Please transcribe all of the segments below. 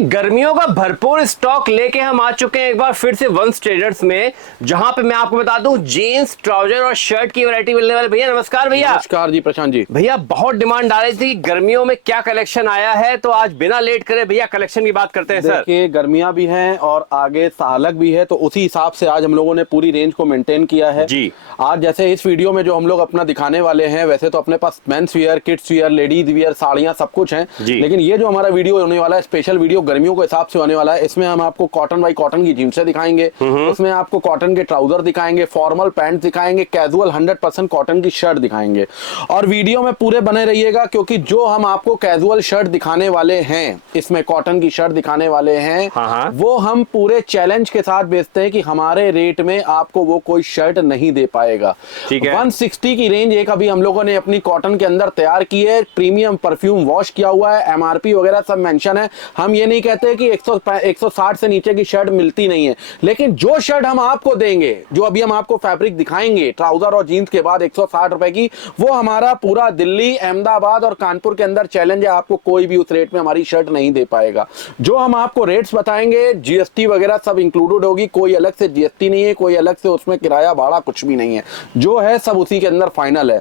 गर्मियों का भरपूर स्टॉक लेके हम आ चुके हैं एक बार फिर से वंश ट्रेडर्स में, जहां पे मैं आपको बता दूं जीन्स, ट्राउजर और शर्ट की वैरायटी मिलने वाले। भैया नमस्कार। भैया नमस्कार जी प्रशांत जी। भैया बहुत डिमांड आ रही थी गर्मियों में क्या कलेक्शन आया है, तो आज बिना लेट करे भैया कलेक्शन की बात करते हैं। सर देखिए गर्मियां भी हैं और आगे सालक भी है, तो उसी हिसाब से आज हम लोगों ने पूरी रेंज को मेंटेन किया है जी। आज जैसे इस वीडियो में जो हम लोग अपना दिखाने वाले हैं, वैसे तो अपने पास men's wear, kids wear, ladies wear, साड़ियां सब कुछ है, लेकिन ये जो हमारा वीडियो होने वाला है स्पेशल वीडियो गर्मियों के हिसाब से होने वाला है। इसमें हम आपको कॉटन बाई कॉटन की जीन्सें दिखाएंगे, उसमें आपको कॉटन के ट्राउजर दिखाएंगे, फॉर्मल पैंट दिखाएंगे, कैजुअल 100% कॉटन की शर्ट दिखाएंगे। और वीडियो में पूरे बने रहिएगा, क्योंकि जो हम आपको कैजुअल शर्ट दिखाने वाले हैं, इसमें कॉटन की शर्ट दिखाने वाले हैं, वो हम पूरे चैलेंज के साथ बेचते हैं कि हमारे रेट में आपको वो कोई शर्ट नहीं दे पाएगा। ठीक है। 160 की रेंज एक अभी हम लोगों ने अपनी कॉटन के अंदर तैयार की है, प्रीमियम परफ्यूम वॉश किया हुआ है, एमआरपी वगैरह सब मेंशन है। हम ये नहीं कहते कि 160 से नीचे की शर्ट मिलती नहीं है, लेकिन जो शर्ट हम आपको देंगे, जो अभी हम आपको फैब्रिक दिखाएंगे ट्राउजर और जीन्स के बाद 160 रुपए की, वो हमारा पूरा दिल्ली, अहमदाबाद और कानपुर के अंदर चैलेंज है। आपको कोई भी उस रेट में हमारी शर्ट नहीं दे पाएगा। जो हम आपको रेट्स बताएंगे जीएसटी वगैरह सब इंक्लूडेड होगी, कोई अलग से जीएसटी नहीं है, कोई अलग से उसमें किराया भाड़ा कुछ भी नहीं है, जो है सब उसी के अंदर फाइनल है।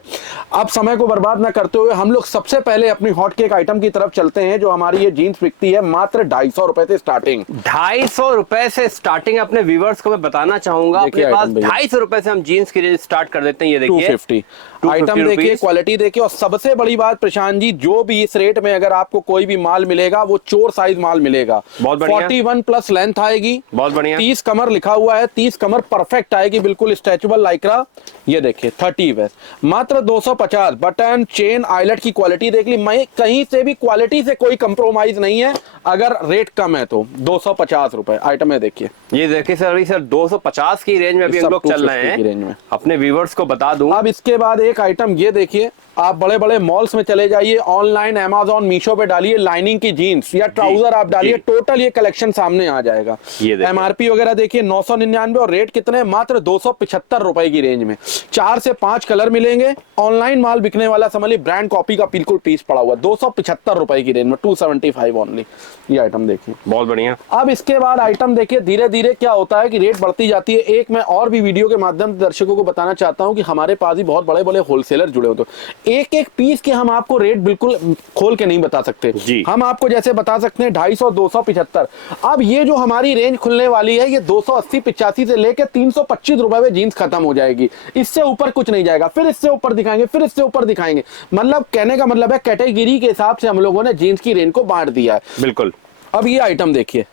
अब समय को बर्बाद ना करते हुए हम लोग सबसे पहले अपनी हॉट केक आइटम की तरफ चलते हैं। जो हमारी ये जीन्स बिकती है मात्र 250 रुपए से स्टार्टिंग। 250 रुपए से स्टार्टिंग। अपने व्यूवर्स को मैं बताना चाहूंगा, अपने पास 250 रुपए से हम जीन्स की रेंज स्टार्ट कर देते हैं। ये देखिए 250 आइटम देखिए, क्वालिटी देखिए, और सबसे बड़ी बात प्रशांत जी, जो भी इस रेट में अगर आपको कोई भी माल मिलेगा वो चोर साइज माल मिलेगा। बहुत बढ़िया। 41 प्लस लेंथ आएगी, बहुत बढ़िया। 30 कमर लिखा हुआ है, 30 कमर परफेक्ट आएगी, बिल्कुल स्ट्रेचेबल लाइक्रा। ये देखिए 30 वेस्ट मात्र 250। बटन, चेन, आइलेट की क्वालिटी देख ली, मैं कहीं से भी क्वालिटी से कोई कंप्रोमाइज नहीं है। अगर रेट कम है तो 250 रुपए आइटम है। देखिए ये देखिए सर 250 की रेंज में अभी हम लोग चल रहे हैं, अपने व्यूवर्स को बता दूं। अब इसके बाद एक आइटम ये देखिए, आप बड़े बड़े मॉल्स में चले जाइए, ऑनलाइन अमेज़न, मीशो पे डालिए लाइनिंग की जीन्स या ट्राउजर आप डालिए, टोटल ये कलेक्शन सामने आ जाएगा। एमआरपी वगैरह देखिए 999 और रेट कितने, मात्र 275 रुपए की रेंज में 4 से 5 कलर मिलेंगे। ऑनलाइन माल बिकने वाला समझ ली ब्रांड कॉपी का बिल्कुल पीस पड़ा हुआ, 275 रुपए की रेंज में 275 ओनली। ये आइटम देखिए बहुत बढ़िया। अब इसके बाद आइटम देखिए, धीरे धीरे क्या होता है कि रेट बढ़ती जाती है। एक मैं और भी वीडियो के माध्यम से दर्शकों को बताना चाहता हूं कि हमारे पास भी बहुत बड़े बड़े होलसेलर जुड़े होते हैं। एक एक पीस के हम आपको रेट बिल्कुल खोल के नहीं बता सकते जी। हम आपको जैसे बता सकते हैं 250, 275। अब ये जो हमारी रेंज खुलने वाली है, ये 280, 85 से लेके 325 रुपए में जीन्स खत्म हो जाएगी। इससे ऊपर कुछ नहीं जाएगा, फिर इससे ऊपर दिखाएंगे, फिर इससे ऊपर दिखाएंगे। मतलब कहने का मतलब है कैटेगरी के हिसाब से हम लोगों ने जीन्स की रेंज को बांट दिया है। बिल्कुल। अब ये आइटम देखिए,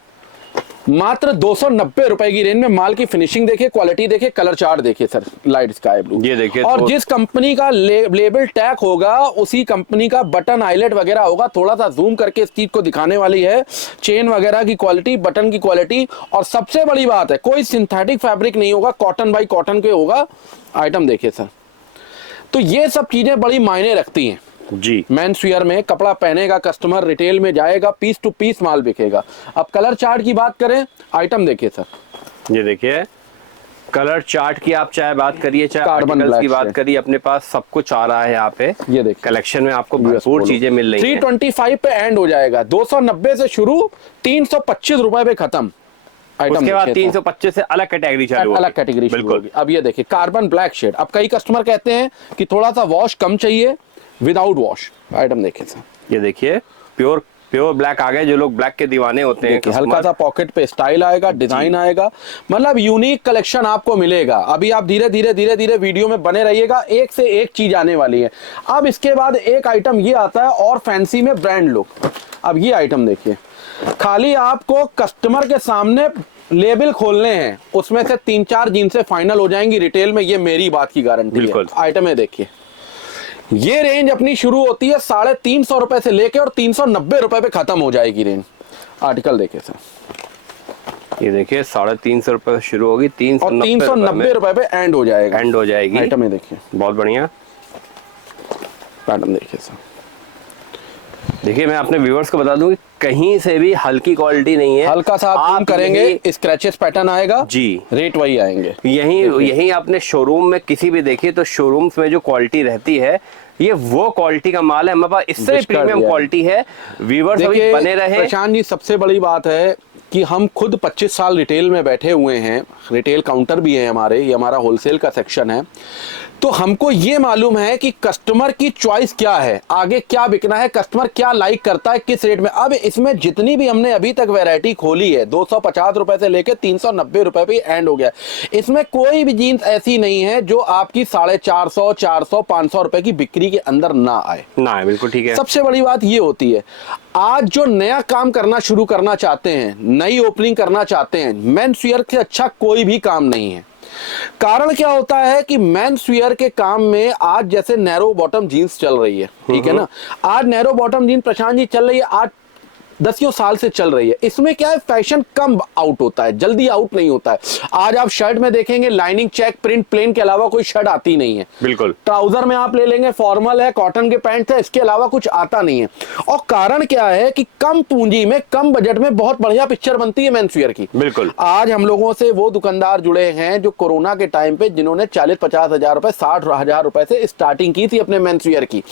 मात्र 290 रुपए की रेंज में माल की फिनिशिंग देखिए, क्वालिटी देखिए, कलर चार्ट देखिए सर, लाइट स्काई ब्लू। ये देखिए, और जिस कंपनी का लेबल टैग होगा उसी कंपनी का बटन, आइलेट वगैरह होगा। थोड़ा सा जूम करके इस चीज को दिखाने वाली है, चेन वगैरह की क्वालिटी, बटन की क्वालिटी। और सबसे बड़ी बात है, कोई सिंथेटिक फैब्रिक नहीं होगा, कॉटन बाई कॉटन के होगा। आइटम देखिए सर, तो ये सब चीजें बड़ी मायने रखती हैं जी। मेंस वियर में कपड़ा पहनेगा कस्टमर, रिटेल में जाएगा, पीस टू पीस माल बिकेगा। अब कलर चार्ट की बात करें, आइटम देखिए सर, ये देखिए कलर चार्ट की आप चाहे बात करिए, चाहे आर्टिकल्स की बात करिए, अपने पास सब कुछ आ रहा है यहाँ पे। ये देखिए कलेक्शन में आपको भरपूर चीजें मिल रही हैं। 325 पे एंड हो जाएगा, 290 से शुरू, 325 रुपए पे खत्म। उसके बाद 325 से अलग कैटेगरी चालू, अलग कैटेगरी बिल्कुल। अब ये देखिए कार्बन ब्लैक शेड। अब कई कस्टमर कहते हैं कि थोड़ा सा वॉश कम चाहिए, विदाउट वॉश। आइटम देखिए सर, ये देखिए प्योर ब्लैक आ गए। जो लोग ब्लैक के दीवाने होते हैं, हल्का सा पॉकेट पे स्टाइल आएगा, डिजाइन आएगा, मतलब यूनिक कलेक्शन आपको मिलेगा। अभी आप धीरे धीरे वीडियो में बने रहिएगा, एक से एक चीज आने वाली है। अब इसके बाद एक आइटम ये आता है और फैंसी में ब्रांड लुक। अब ये आइटम देखिए, खाली आपको कस्टमर के सामने लेबल खोलने हैं, उसमें से 3-4 जीन्सें फाइनल हो जाएंगी रिटेल में, ये मेरी बात की गारंटी है। आइटम है देखिए, ये रेंज अपनी शुरू होती है 350 रुपए से लेके और 390 रुपए पे खत्म हो जाएगी रेंज। आर्टिकल देखिए सर, ये देखिए 350 रुपए से शुरू होगी, 390 रुपए पे एंड हो जाएगी। आइटम है देखिए बहुत बढ़िया। पैटर्न देखिए सर, देखिए मैं अपने व्यूअर्स को बता दूं कि कहीं से भी हल्की क्वालिटी नहीं है। हल्का सा आप करेंगे, स्क्रैचेस पैटर्न आएगा जी, रेट वही आएंगे। यही आपने शोरूम में किसी भी देखिए तो शोरूम्स में जो क्वालिटी रहती है ये वो क्वालिटी का माल है हमारे पास, इससे प्रीमियम क्वालिटी है। व्यूअर्स अभी बने रहे। प्रशांत जी, सबसे बड़ी बात है कि हम खुद 25 साल रिटेल में बैठे हुए हैं, रिटेल काउंटर भी है हमारे, ये हमारा होलसेल का सेक्शन है, तो हमको ये मालूम है कि कस्टमर की चॉइस क्या है, आगे क्या बिकना है, कस्टमर क्या लाइक करता है, किस रेट में। अब इसमें जितनी भी हमने अभी तक वैरायटी खोली है, 250 रुपए से लेकर 390 रुपए पे एंड हो गया, इसमें कोई भी जीन्स ऐसी नहीं है जो आपकी 450, 400, 500 रुपए की बिक्री के अंदर ना आए। बिल्कुल ठीक है। सबसे बड़ी बात ये होती है, आज जो नया काम करना शुरू करना चाहते हैं, नई ओपनिंग करना चाहते हैं, मेंस वियर से अच्छा कोई भी काम नहीं है। कारण क्या होता है कि मेंस वियर के काम में आज जैसे नैरो बॉटम जीन्स चल रही है, ठीक है ना, आज narrow bottom jeans Prashant ji चल रही है, आज 10 साल से चल रही है। इसमें क्या है, फैशन कम आउट होता है, जल्दी आउट नहीं होता है। आज आप शर्ट में देखेंगे लाइनिंग, चेक, प्रिंट, प्लेन के अलावा कोई शर्ट आती नहीं है। बिल्कुल। ट्राउजर में आप ले लेंगे, फॉर्मल है, कॉटन के पैंट है, इसके अलावा कुछ आता नहीं है। और कारण क्या है कि कम पूंजी में, कम बजट में बहुत बढ़िया पिक्चर बनती है मेंस वियर की। बिल्कुल। आज हम लोगों से वो दुकानदार जुड़े हैं जो कोरोना के टाइम पे, जिन्होंने 40-50 हजार रुपए, 60,000 रुपए से स्टार्टिंग की थी अपने मेंस वियर की।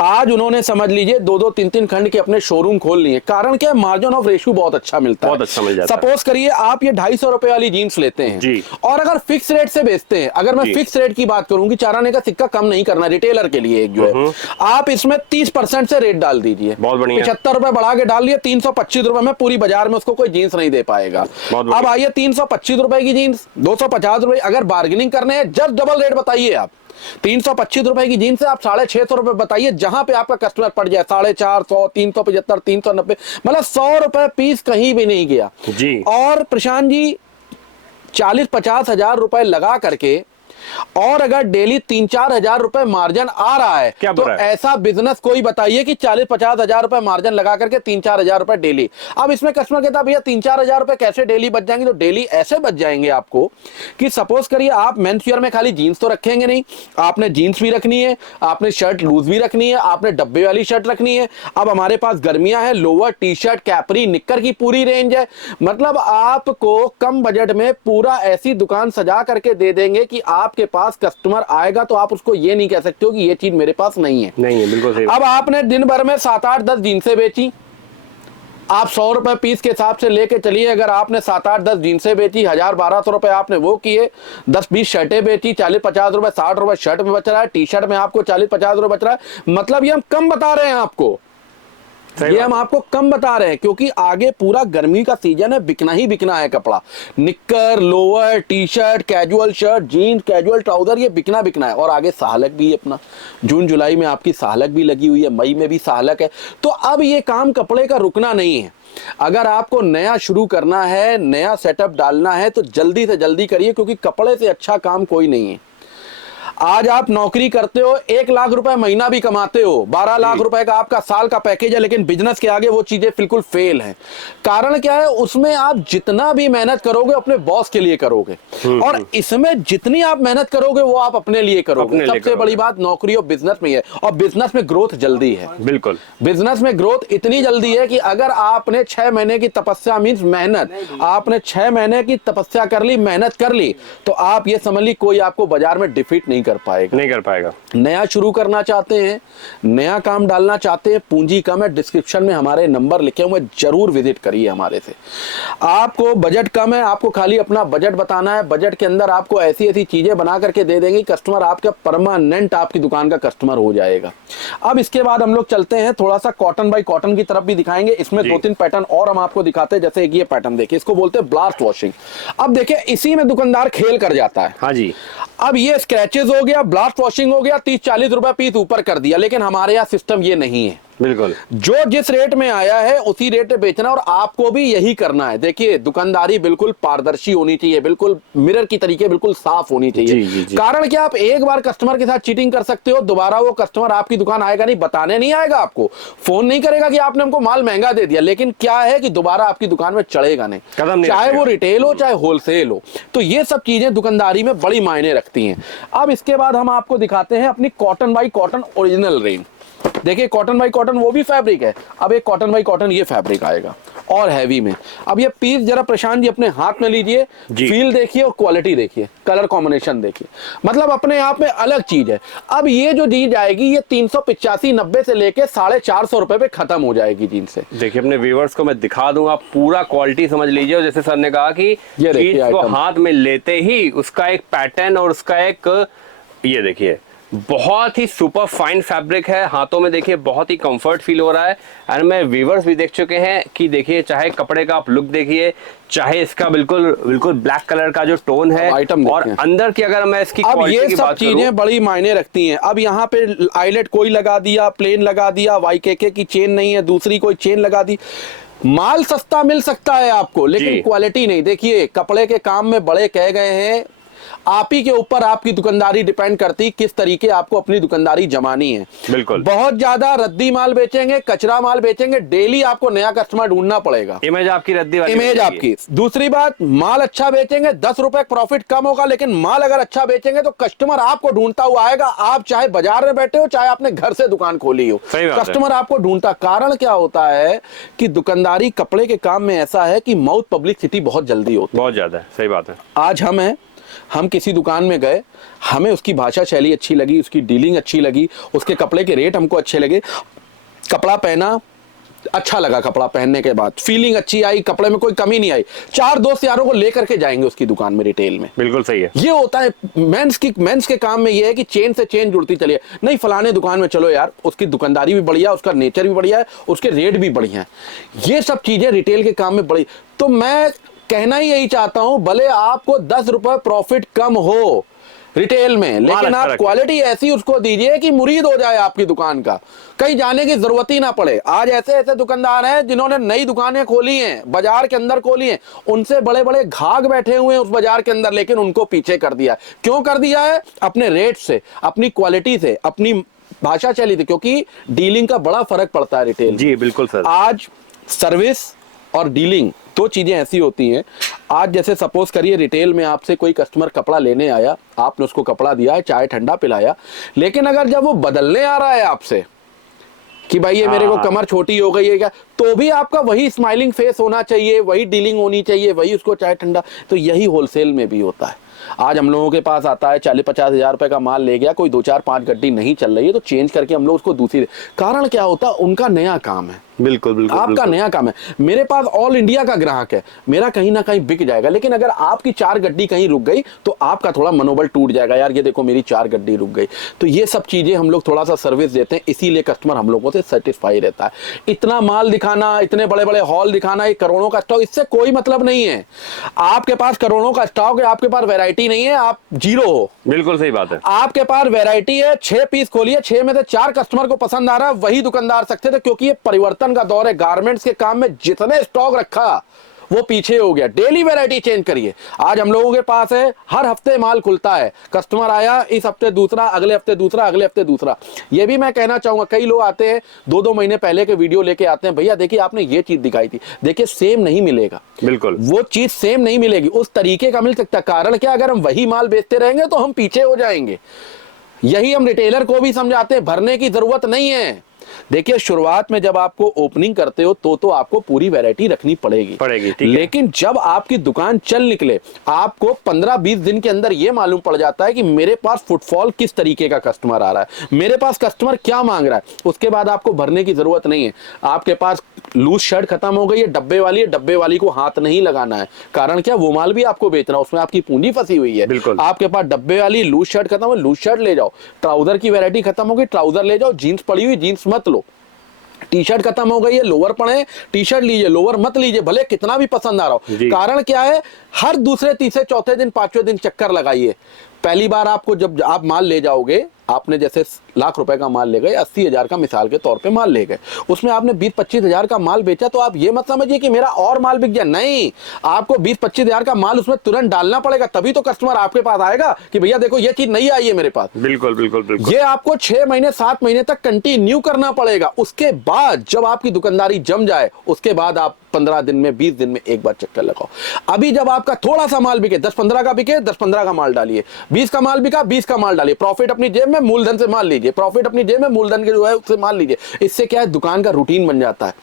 आज उन्होंने समझ लीजिए 2-2, 3-3 खंड के अपने शोरूम खोल लिए। कारण क्या है, मार्जिन ऑफ रेशियो बहुत अच्छा मिलता है, बहुत अच्छा मिल जाता है। सपोज करिए आप ये 250 रुपए वाली जीन्स लेते हैं जी, और अगर फिक्स रेट से बेचते हैं, अगर मैं फिक्स रेट की बात करूं कि 4 आने का सिक्का कम नहीं करना रिटेलर के लिए, एक जो है आप इसमें 30% से रेट डाल दीजिए, बहुत बढ़िया, 75 रुपए बढ़ा के डाल दिए, 325 रुपए में पूरी बाजार में उसको कोई जीन्स नहीं दे पाएगा। अब आइए 325 रुपए की जीन्स, 250 रुपए, अगर बार्गेनिंग करने हैं जस्ट डबल रेट बताइए आप। 325 रुपए की जीन्स से आप 650 रुपए बताइए, जहां पे आपका कस्टमर पड़ जाए 450, 375, 390, मतलब 100 रुपए पीस कहीं भी नहीं गया जी। और प्रशांत जी 40-50 हजार रुपए लगा करके, और अगर डेली 3-4 हजार रुपए मार्जिन आ रहा है, तो ऐसा बिजनेस कोई बताइए कि 40-50 हजार रुपए मार्जिन लगा करके 3-4 हजार रुपए डेली। अब इसमें कस्टमर कहता है भैया 3-4 हजार रुपए कैसे डेली बच जाएंगे? तो डेली ऐसे बच जाएंगे आपको कि सपोज करिए आप मेंस वियर में खाली जीन्स तो रखेंगे नहीं, आपने जीन्स भी रखनी है, आपने शर्ट लूज भी रखनी है, आपने डब्बे वाली शर्ट रखनी है। अब हमारे पास गर्मियां है, लोअर, टी शर्ट, कैपरी, निक्कर की पूरी रेंज है। मतलब आपको कम बजट में पूरा ऐसी दुकान सजा करके दे देंगे कि आपके पास कस्टमर आएगा तो आप उसको ये नहीं कह सकते हो कि ये चीज मेरे पास नहीं है। बिल्कुल सही। अब आपने दिन भर में 7-8-10 जीन्सें बेची, आप 100 रुपए पीस के हिसाब से लेके चलिए, अगर आपने 7-8-10 जीन्सें बेची, 1000-1200 रुपए आपने वो किए, 10-20 शर्टें बेची, 40-50 रुपए, 60 रुपए शर्ट में बच रहा है, टी शर्ट में आपको 40-50 रुपए बच रहा है। मतलब ये हम कम बता रहे हैं आपको, ये हम आपको कम बता रहे हैं, क्योंकि आगे पूरा गर्मी का सीजन है, बिकना ही बिकना है कपड़ा। निक्कर, lower, T shirt, casual shirt, jeans, casual trouser, ये बिकना बिकना है। और आगे साहलक भी है अपना, जून जुलाई में आपकी साहलक भी लगी हुई है, मई में भी साहलक है। तो अब ये काम कपड़े का रुकना नहीं है। अगर आपको नया शुरू करना है, नया सेटअप डालना है, तो जल्दी से जल्दी करिए, क्योंकि कपड़े से अच्छा काम कोई नहीं है। आज आप नौकरी करते हो, 1 लाख रुपए महीना भी कमाते हो, 12 लाख रुपए का आपका साल का पैकेज है, लेकिन बिजनेस के आगे वो चीजें बिल्कुल फेल हैं। कारण क्या है, उसमें आप जितना भी मेहनत करोगे अपने बॉस के लिए करोगे, और इसमें जितनी आप मेहनत करोगे वो आप अपने लिए करोगे। सबसे बड़ी बात नौकरी और बिजनेस में है, और बिजनेस में ग्रोथ जल्दी है। बिल्कुल, बिजनेस में ग्रोथ इतनी जल्दी है कि अगर आपने 6 महीने की तपस्या, मीन्स मेहनत, आपने 6 महीने की तपस्या कर ली, मेहनत कर ली, तो आप ये समझ ली कोई आपको बाजार में डिफीट नहीं कर पाएगा। नया शुरू करना चाहते हैं, नया काम डालना चाहते हैं, पूंजी कम है, डिस्क्रिप्शन में हमारे नंबर लिखे हुए, जरूर विजिट करिए हमारे से। आपको बजट कम है, आपको खाली अपना बजट बताना है, बजट के अंदर आपको ऐसी ऐसी चीजें बना करके दे देंगे, कस्टमर आपका परमानेंट आपकी दुकान का कस्टमर हो जाएगा। अब इसके बाद हम लोग चलते हैं थोड़ा सा कॉटन बाई कॉटन की तरफ भी दिखाएंगे। इसमें 2-3 पैटर्न और हम आपको दिखाते हैं, जैसे ये पैटर्न देखिए, इसको बोलते हैं ब्लास्ट वॉशिंग। अब देखिए इसी में दुकानदार खेल कर जाता है। हाँ जी। अब ये स्क्रैचेस हो गया, ब्लास्ट वॉशिंग हो गया, 30-40 रुपए पीस ऊपर कर दिया, लेकिन हमारे यहाँ सिस्टम ये नहीं है। बिल्कुल, जो जिस रेट में आया है उसी रेट पे बेचना, और आपको भी यही करना है। देखिए दुकानदारी बिल्कुल पारदर्शी होनी चाहिए, बिल्कुल मिरर की तरीके बिल्कुल साफ होनी चाहिए। जी। कारण कि आप एक बार कस्टमर के साथ चीटिंग कर सकते हो, दोबारा वो कस्टमर आपकी दुकान आएगा नहीं, बताने नहीं आएगा, आपको फोन नहीं करेगा कि आपने हमको माल महंगा दे दिया, लेकिन क्या है कि दोबारा आपकी दुकान में चढ़ेगा नहीं, चाहे वो रिटेल हो चाहे होलसेल हो। तो ये सब चीजें दुकानदारी में बड़ी मायने रखती हैं। अब इसके बाद हम आपको दिखाते हैं अपनी cotton by cotton original range. देखिए कॉटन बाई कॉटन वो भी फैब्रिक है, अब एक कॉटन बाई कॉटन ये फैब्रिक आएगा, और हैवी में। अब ये पीस जरा प्रशांत जी अपने हाथ में लीजिए, फील देखिए और क्वालिटी देखिए, कलर कॉम्बिनेशन देखिए, मतलब अपने आप में अलग चीज है। अब ये जो चीज आएगी ये 385-90 से लेके 450 रुपए पे खत्म हो जाएगी जीन्स से। देखिए अपने व्यूवर्स को मैं दिखा दूंगा, पूरा क्वालिटी समझ लीजिए। और जैसे सर ने कहा कि ये चीज को हाथ में लेते ही उसका एक पैटर्न और उसका एक, ये देखिए बहुत ही सुपर फाइन फैब्रिक है, हाथों में देखिए बहुत ही कंफर्ट फील हो रहा है। एंड मैं व्यूवर्स भी देख चुके हैं कि देखिए चाहे कपड़े का आप लुक देखिए, चाहे इसका बिल्कुल बिल्कुल ब्लैक कलर का जो टोन है, और अंदर की अगर मैं इसकी क्वालिटी की बात करूं, अब ये सब चीजें बड़ी मायने रखती हैं। अब यहाँ पे आईलेट कोई लगा दिया, प्लेन लगा दिया, YKK की चेन नहीं है, दूसरी कोई चेन लगा दी, माल सस्ता मिल सकता है आपको लेकिन क्वालिटी नहीं। देखिए कपड़े के काम में बड़े कह गए हैं, आप ही के ऊपर आपकी दुकानदारी डिपेंड करती किस तरीके आपको अपनी दुकानदारी जमानी है। बिल्कुल, बहुत ज्यादा रद्दी माल बेचेंगे, कचरा माल बेचेंगे, डेली आपको नया कस्टमर ढूंढना पड़ेगा। इमेज आपकी रद्दी वाली, इमेज आपकी। दूसरी बात, माल अच्छा बेचेंगे, 10 रुपए प्रॉफिट कम होगा, लेकिन माल अगर अच्छा बेचेंगे तो कस्टमर आपको ढूंढता हुआ आएगा। आप चाहे बाजार में बैठे हो, चाहे आपने घर से दुकान खोली हो, कस्टमर आपको ढूंढता। कारण क्या होता है कि दुकानदारी कपड़े के काम में ऐसा है कि माउथ पब्लिसिटी बहुत जल्दी होती है, बहुत ज्यादा। सही बात है। आज हम किसी दुकान में गए, हमें उसकी भाषा शैली अच्छी लगी, उसकी डीलिंग अच्छी लगी, उसके कपड़े के रेट हमको अच्छे लगे, कपड़ा पहना अच्छा लगा, कपड़ा पहनने के बाद फीलिंग अच्छी आई, कपड़े में कोई कमी नहीं आई, 4 दोस्त यारों को लेकर के जाएंगे उसकी दुकान में, रिटेल में। बिल्कुल सही है। ये होता है मेंस के काम में, ये है कि चेन से चेन जुड़ती चलिए, नहीं फलाने दुकान में चलो यार, उसकी दुकानदारी भी बढ़िया, उसका नेचर भी बढ़िया है, उसके रेट भी बढ़िया है। ये सब चीजें रिटेल के काम में बड़ी, तो मैं कहना ही यही चाहता हूं, भले आपको 10 रुपए प्रॉफिट कम हो रिटेल में, लेकिन आप क्वालिटी ऐसी उसको दीजिए कि मुरीद हो जाए आपकी दुकान का, कहीं जाने की जरूरत ही ना पड़े। आज ऐसे ऐसे दुकानदार हैं जिन्होंने नई दुकानें खोली हैं, बाजार के अंदर खोली हैं, उनसे बड़े बड़े घाघ बैठे हुए हैं उस बाजार के अंदर, लेकिन उनको पीछे कर दिया। क्यों कर दिया है? अपने रेट से, अपनी क्वालिटी से, अपनी भाषा शैली थी, क्योंकि डीलिंग का बड़ा फर्क पड़ता है रिटेल। जी बिल्कुल सर। आज सर्विस और डीलिंग दो चीजें ऐसी होती हैं। आज जैसे सपोज करिए रिटेल में आपसे कोई कस्टमर कपड़ा लेने आया, आपने उसको कपड़ा दिया है, चाय ठंडा पिलाया, लेकिन अगर जब वो बदलने आ रहा है आपसे कि भाई ये मेरे को कमर छोटी हो गई है क्या, तो भी आपका वही स्माइलिंग फेस होना चाहिए, वही डीलिंग होनी चाहिए, वही उसको चाय ठंडा। तो यही होलसेल में भी होता है। आज हम लोगों के पास आता है 40-50 हजार रुपए का माल ले गया, कोई 2-4-5 गड्डी नहीं चल रही है, तो चेंज करके हम लोग उसको दूसरी। कारण क्या होता है? उनका नया काम है। बिल्कुल बिल्कुल, आपका बिल्कुल। नया काम है। मेरे पास ऑल इंडिया का ग्राहक है, मेरा कहीं ना कहीं बिक जाएगा, लेकिन अगर आपकी 4 गड्डी कहीं रुक गई तो आपका थोड़ा मनोबल टूट जाएगा, यार ये देखो मेरी 4 गड्डी रुक गई। तो ये सब चीजें हम लोग थोड़ा सा सर्विस देते हैं, इसीलिए कस्टमर हम लोगों से सेटिस्फाई रहता है। इतना माल दिखाना, इतने बड़े बड़े हॉल दिखाना, एक करोड़ों का स्टॉक, इससे कोई मतलब नहीं है। आपके पास करोड़ों का स्टॉक है, आपके पास वैरायटी नहीं है, आप जीरो हो। बिल्कुल सही बात है। आपके पास वैरायटी है, 6 पीस खोलिए, 6 में से 4 कस्टमर को पसंद आ रहा है, वही दुकानदार सकते थे, क्योंकि ये परिवर्तन का दौर है। गारमेंट्स के काम में जितने स्टॉक रखा वो पीछे हो गया। डेली वैरायटी चेंज करिए। आज हम लोगों के पास है, हर हफ्ते माल खुलता है, कस्टमर आया, इस हफ्ते दूसरा, अगले हफ्ते दूसरा, अगले हफ्ते दूसरा। ये भी मैं कहना चाहूंगा, कई लोग आते हैं 2-2 महीने पहले के वीडियो लेके आते हैं, भैया देखिए आपने ये चीज दिखाई थी, देखिए सेम नहीं मिलेगा। बिल्कुल वो चीज सेम नहीं मिलेगी, उस तरीके का मिल सकता है। कारण क्या? अगर हम वही माल बेचते रहेंगे तो हम पीछे हो जाएंगे। यही हम रिटेलर को भी समझाते हैं, भरने की जरूरत नहीं है। देखिए शुरुआत में जब आपको ओपनिंग करते हो तो आपको पूरी वैरायटी रखनी पड़ेगी, लेकिन जब आपकी दुकान चल निकले, आपको 15-20 दिन के अंदर यह मालूम पड़ जाता है कि मेरे पास फुटफॉल किस तरीके का कस्टमर आ रहा है, मेरे पास कस्टमर क्या मांग रहा है। उसके बाद आपको भरने की जरूरत नहीं है। आपके पास लूज शर्ट खत्म हो गई है, डब्बे वाली है, डब्बे वाली को हाथ नहीं लगाना है। कारण क्या? वो माल भी आपको बेचना, उसमें आपकी पूंजी फंसी हुई है। आपके पास डब्बे वाली लूज शर्ट खत्म हो, लूज शर्ट ले जाओ। ट्राउजर की वैरायटी खत्म हो गई, ट्राउजर ले जाओ। जीन्स पड़ी हुई, जीन्स मत लो। टी शर्ट खत्म हो गई है, लोअर पड़े, टी शर्ट लीजिए, लोअर मत लीजिए, भले कितना भी पसंद आ रहा हो। कारण क्या है? हर दूसरे, तीसरे, चौथे दिन, 5वें दिन चक्कर लगाइए। पहली बार आपको जब आप माल ले जाओगे, आपने जैसे लाख रुपए का माल ले गए, 80 हजार का मिसाल के तौर पे माल ले गए, उसमें आपने 20-25 हजार का माल बेचा, तो आप ये मत समझिए कि मेरा और माल बिक गया। नहीं, आपको 20-25 हजार का माल उसमें तुरंत डालना पड़ेगा, तभी तो कस्टमर आपके पास आएगा कि भैया देखो ये चीज नहीं आई है मेरे पास। बिल्कुल बिल्कुल बिल्कुल। ये आपको 6 महीने 7 महीने तक कंटिन्यू करना पड़ेगा। उसके बाद जब आपकी दुकानदारी जम जाए, उसके बाद आप 15 दिन में, 20 दिन में एक बार चक्कर लगाओ। अभी जब आपका थोड़ा सा माल बिके, 10-15 का बिके, 10-15 का माल डालिए। 20 का माल बिका, 20 का माल डालिए। प्रॉफिट अपनी जेब में, मूलधन से माल लीजिए। प्रॉफिट अपनी जेब में, मूलधन के जो है उससे माल लीजिए। इससे क्या है? दुकान का रूटीन बन जाता है।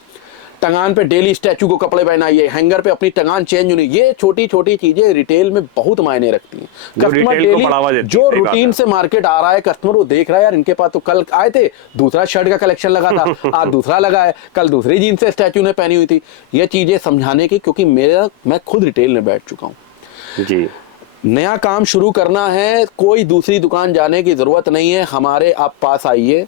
टंगान पे डेली स्टैचू को कपड़े पहनाइए, हैंगर पे अपनी टंगान चेंज होनी, ये छोटी छोटी चीजें रिटेल में बहुत मायने रखती हैं। कस्टमर डेली जो रूटीन से मार्केट आ रहा है, कस्टमर वो देख रहा है यार इनके पास तो कल आए थे दूसरा शर्ट का कलेक्शन लगा था, आज दूसरा लगा है, कल दूसरी जीन्स से स्टैचू ने पहनी हुई थी। ये चीजें समझाने की, क्योंकि मैं खुद रिटेल में बैठ चुका हूँ जी। नया काम शुरू करना है, कोई दूसरी दुकान जाने की जरूरत नहीं है, हमारे आप पास आइए,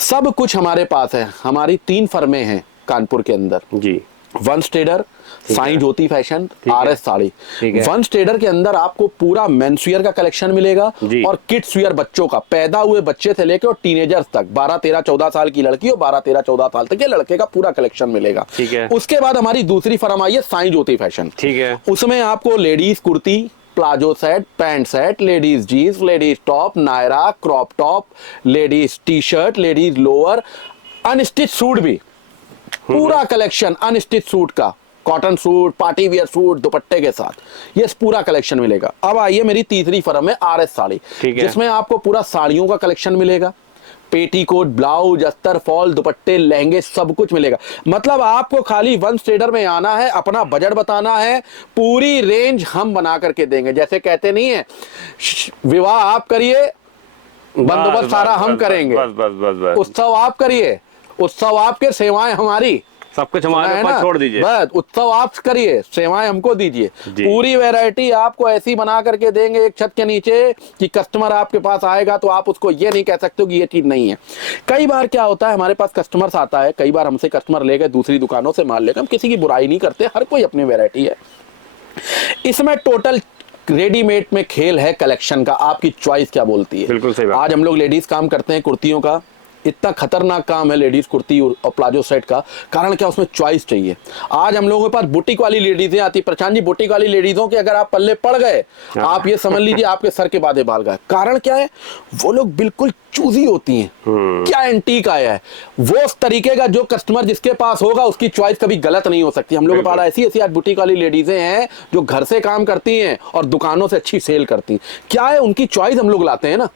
सब कुछ हमारे पास है। हमारी 3 फर्में हैं कानपुर के अंदर जी। वंश trader, Sai Jyoti fashion, RS sari. वंश ट्रेडर के अंदर आपको पूरा मेंसवियर का कलेक्शन मिलेगा और किड्स वियर बच्चों का, पैदा हुए बच्चे से लेकर और टीनेजर्स तक, 12 13 14 साल की लड़की और 12 13 14 साल तक के लड़के का पूरा कलेक्शन मिलेगा। उसके बाद हमारी दूसरी फर्म आई है साईं ज्योति फैशन। ठीक है, उसमें आपको ladies kurti, palazzo set, pant set, ladies jeans, ladies top, Naira, crop top, ladies T shirt, ladies lower, unstitch suit भी, पूरा कलेक्शन अनस्टिच सूट का, cotton suit, party wear suit, दुपट्टे के साथ, ये पूरा कलेक्शन मिलेगा। अब आइए मेरी तीसरी फर्म है आरएस साड़ी, जिसमें आपको पूरा साड़ियों का कलेक्शन मिलेगा, पेटीकोट, ब्लाउज, अस्तर, फॉल, दुपट्टे, लहंगे, सब कुछ मिलेगा। मतलब आपको खाली वंश ट्रेडर में आना है, अपना बजट बताना है, पूरी रेंज हम बना करके देंगे। जैसे कहते नहीं है, विवाह आप करिए, बंदोबस्त सारा हम करेंगे, उत्सव आप करिए, उत्सव आपके, सेवाएं हमारी, सब कुछ हमारे ऊपर छोड़ दीजिए, बस उत्सव आप करिए, सेवाएं हमको दीजिए। पूरी वैरायटी आपको ऐसी बना करके देंगे एक छत के नीचे कि कस्टमर आपके पास आएगा तो आप उसको ये नहीं कह सकते हो कि ये चीज नहीं है। कई बार क्या होता है, हमारे पास कस्टमर्स आता है, कई बार हमसे कस्टमर ले गए दूसरी दुकानों से माल लेकर, हम किसी की बुराई नहीं करते, हर कोई अपनी वैरायटी है। इसमें टोटल रेडीमेड में खेल है कलेक्शन का, आपकी चॉइस क्या बोलती है। बिल्कुल सही बात। आज हम लोग लेडीज काम करते हैं कुर्तियों का, इतना खतरनाक काम है लेडीज कुर्ती और प्लाजो सेट का, कारण क्या, उसमें चॉइस चाहिए। आज हम लोगों के पास बुटीक वाली लेडीजें आती, प्रशांत जी बुटीक वाली लेडीजों के अगर आप पल्ले पड़ गए, आप ये समझ लीजिए आपके सर के बाधे बाल गए। कारण क्या है, वो लोग बिल्कुल चूजी होती हैं, क्या एंटीक आया है, वो उस तरीके का जो कस्टमर जिसके पास होगा उसकी चॉइस कभी गलत नहीं हो सकती। हम लोग के पास ऐसी ऐसी आज बुटीक वाली लेडीजें हैं जो घर से काम करती हैं और दुकानों से अच्छी सेल करती हैं। क्या है, उनकी चॉइस हम लोग लाते हैं ना,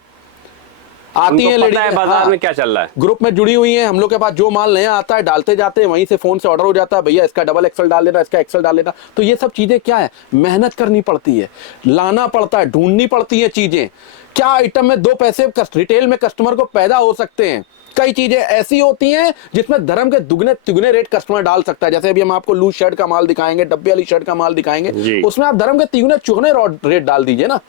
आती है लेडीज, बाजार में क्या चल रहा है, ग्रुप में जुड़ी हुई है, हम लोग के पास जो माल नया आता है डालते जाते हैं, वहीं से फोन से ऑर्डर हो जाता है, भैया इसका डबल एक्सल डाल देना, इसका एक्सल डाल देना। तो ये सब चीजें क्या है, मेहनत करनी पड़ती है, लाना पड़ता है, ढूंढनी पड़ती है चीजें, क्या आइटम में 2 पैसे रिटेल में कस्टमर को पैदा हो सकते हैं। कई चीजें ऐसी होती हैं जिसमें धर्म के दुगने तिगुने रेट कस्टमर डाल सकता है। जैसे अभी हम आपको लूज शर्ट का माल दिखाएंगे, डब्बे वाली शर्ट का माल दिखाएंगे, उसमें आप धर्म के तिगुने चुगने रेट डाल दीजिए ना,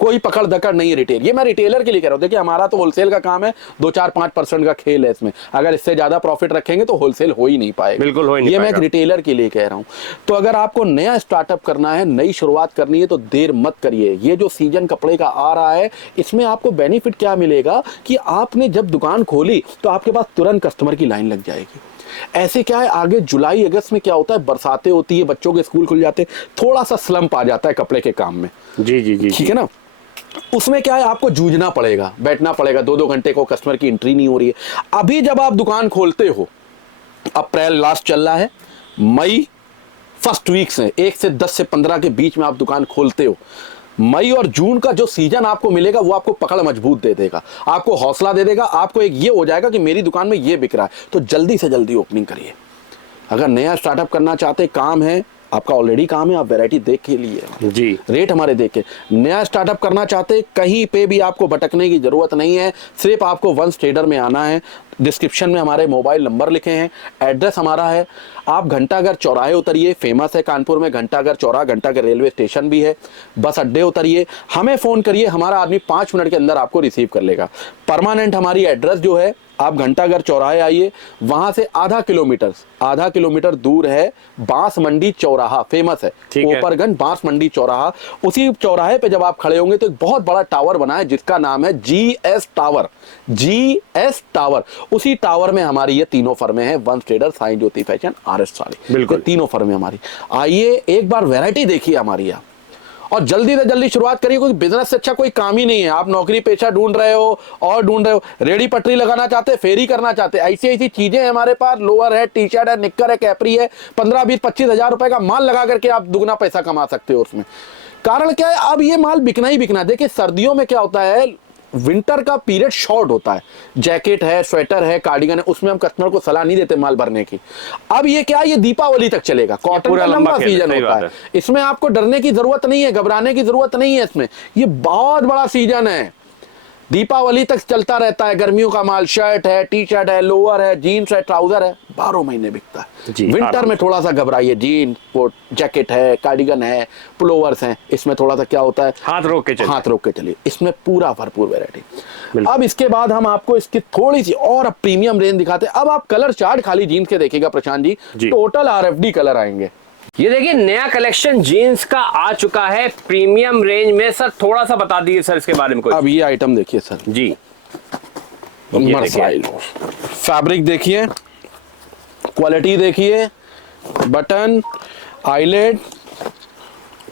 कोई पकड़ दकड़ नहीं है रिटेल। ये मैं रिटेलर के लिए कह रहा हूं, देखिए हमारा तो होलसेल का काम है, 2-4-5% का खेल है इसमें, अगर इससे ज्यादा प्रॉफिट रखेंगे तो होलसेल हो ही नहीं पाएगा, बिल्कुल हो ही नहीं। ये मैं एक रिटेलर के लिए कह रहा हूं। तो अगर आपको नया स्टार्टअप करना है, नई शुरुआत करनी है, तो देर मत करिए। ये जो सीजन कपड़े का आ रहा है, इसमें आपको बेनिफिट क्या मिलेगा कि आपने जब दुकान खोली तो आपके पास तुरंत कस्टमर की लाइन लग जाएगी। ऐसे क्या है, आगे जुलाई अगस्त में क्या होता है, बरसातें होती है, बच्चों के स्कूल खुल जाते हैं, थोड़ा सा स्लंप आ जाता है कपड़े के काम में। जी जी जी, ठीक है ना, उसमें क्या है, आपको जूझना पड़ेगा, बैठना पड़ेगा, 2-2 घंटे को कस्टमर की एंट्री नहीं हो रही है। अभी जब आप दुकान खोलते हो, अप्रैल लास्ट चल रहा है, मई फर्स्ट वीक से 1 से 10 से 15 के बीच में आप दुकान खोलते हो, मई और जून का जो सीजन आपको मिलेगा वो आपको पकड़ मजबूत दे देगा, आपको हौसला दे देगा, आपको एक ये हो जाएगा कि मेरी दुकान में ये बिक रहा है, तो जल्दी से जल्दी ओपनिंग करिए। अगर नया स्टार्टअप करना चाहते, काम है आपका ऑलरेडी काम है, आप वैरायटी देख के लिए जी, रेट हमारे देख के, नया स्टार्टअप करना चाहते, कहीं पे भी आपको भटकने की जरूरत नहीं है, सिर्फ आपको वंश ट्रेडर में आना है। डिस्क्रिप्शन में हमारे मोबाइल नंबर लिखे हैं, एड्रेस हमारा है, आप घंटाघर चौराहे उतरिए, फेमस है कानपुर में घंटाघर चौराहा, घंटाघर रेलवे स्टेशन भी है, बस अड्डे उतरिए, हमें फोन करिए, हमारा आदमी 5 मिनट के अंदर आपको रिसीव कर लेगा। परमानेंट हमारी एड्रेस जो है, आप घंटाघर चौराहे आइए, वहां से आधा किलोमीटर दूर है बांस मंडी चौराहा, फेमस है कोपरगंज बांस मंडी चौराहा। उसी चौराहे पे जब आप खड़े होंगे तो एक बहुत बड़ा टावर बना है जिसका नाम है GS टावर, GS टावर। उसी टावर में हमारी ये तीनों फर्में हैं, वंश trader, Sai Jyoti fashion, RS sari, बिल्कुल तीनों फर्में हमारी। आइए एक बार वैरायटी देखिए हमारी यहाँ, और जल्दी से जल्दी शुरुआत करिए, क्योंकि बिजनेस से अच्छा कोई काम ही नहीं है। आप नौकरी पेशा ढूंढ रहे हो और ढूंढ रहे हो, रेडी पटरी लगाना चाहते, फेरी करना चाहते, ऐसी ऐसी चीजें हैं हमारे पास, लोअर है, टी शर्ट है, निक्कर है, कैपरी है, 15-20-25 हजार रुपए का माल लगा करके आप दुगना पैसा कमा सकते हो उसमें। कारण क्या है, अब ये माल बिकना ही बिकना। देखिए सर्दियों में क्या होता है, विंटर का पीरियड शॉर्ट होता है, जैकेट है, स्वेटर है, कार्डिगन है, उसमें हम कस्टमर को सलाह नहीं देते माल भरने की। अब ये क्या, ये दीपावली तक चलेगा, कॉटन का लंबा सीजन होता है, इसमें आपको डरने की जरूरत नहीं है, घबराने की जरूरत नहीं है। इसमें ये बहुत बड़ा सीजन है, दीपावली तक चलता रहता है। गर्मियों का माल, शर्ट है, टी शर्ट है, लोअर है, जीन्स है, ट्राउजर है, 12 महीने बिकता है। विंटर में थोड़ा सा घबराइए, जीन, कोट, जैकेट है, कार्डिगन है, पुलोवर्स हैं, इसमें थोड़ा सा क्या होता है, हाथ रोक के चलिए। इसमें पूरा भरपूर वैरायटी। अब इसके बाद हम आपको इसकी थोड़ी सी और प्रीमियम रेंज दिखाते हैं। अब आप कलर चार्ट खाली जीन्स के देखिएगा Prashant ji, total RFD colour आएंगे। ये देखिए नया कलेक्शन जीन्स का आ चुका है प्रीमियम रेंज में। सर थोड़ा सा बता दीजिए सर इसके बारे में कुछ। अब ये आइटम देखिए सर जी, मर्साइल फैब्रिक देखिए, क्वालिटी देखिए, बटन, आईलेट,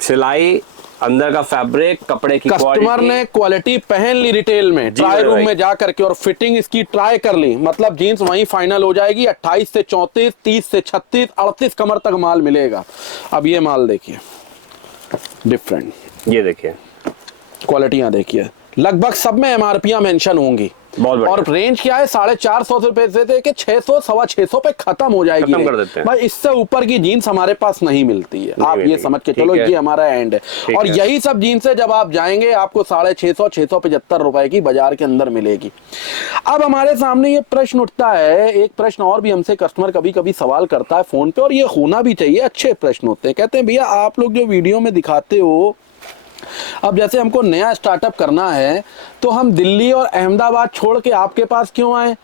सिलाई, अंदर का फैब्रिक, कपड़े की कस्टमर ने क्वालिटी पहन ली रिटेल में, ट्राई रूम में जा करके और फिटिंग इसकी ट्राई कर ली, मतलब जीन्स वहीं फाइनल हो जाएगी। 28 से 34, 30 से 36, 38 कमर तक माल मिलेगा। अब ये माल देखिए डिफरेंट, ये देखिए क्वालिटियां देखिए, लगभग सब में MRP मेंशन होंगी। और रेंज क्या है, 450 रुपए से लेके 600, 650 पे खत्म हो जाएगी। खत्म कर देते हैं भाई, इससे ऊपर की जीन्स हमारे पास नहीं मिलती है, आप ये समझ के चलो, ये हमारा एंड है। और यही सब जीन्स है जब आप जाएंगे आपको 650, 675 रुपए की बाजार के अंदर मिलेगी। अब हमारे सामने ये प्रश्न उठता है, एक प्रश्न और भी हमसे कस्टमर कभी कभी सवाल करता है फोन पे, और ये होना भी चाहिए, अच्छे प्रश्न होते हैं। कहते हैं भैया आप लोग जो वीडियो में दिखाते हो, अब जैसे हमको नया स्टार्टअप करना है तो हम दिल्ली और अहमदाबाद छोड़ के आपके पास क्यों आए,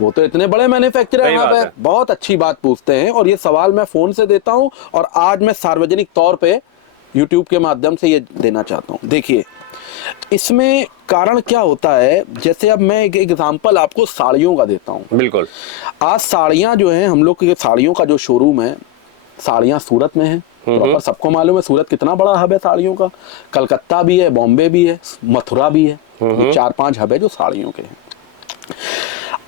वो तो इतने बड़े मैन्युफैक्चरर हैं वहां पे। बहुत अच्छी बात पूछते हैं, और ये सवाल मैं फोन से देता हूं और आज मैं सार्वजनिक तौर पे यूट्यूब के माध्यम से ये देना चाहता हूं। देखिए इसमें कारण क्या होता है, जैसे अब मैं एक एग्जांपल आपको साड़ियों का देता हूं। बिल्कुल, आज साड़ियां जो है, हम लोग के साड़ियों का जो शोरूम है, साड़ियां सूरत में है, प्रॉपर सबको मालूम है सूरत कितना बड़ा हब है साड़ियों का। कलकत्ता भी है, बॉम्बे भी है, मथुरा भी है, ये 4-5 हब है जो साड़ियों के हैं।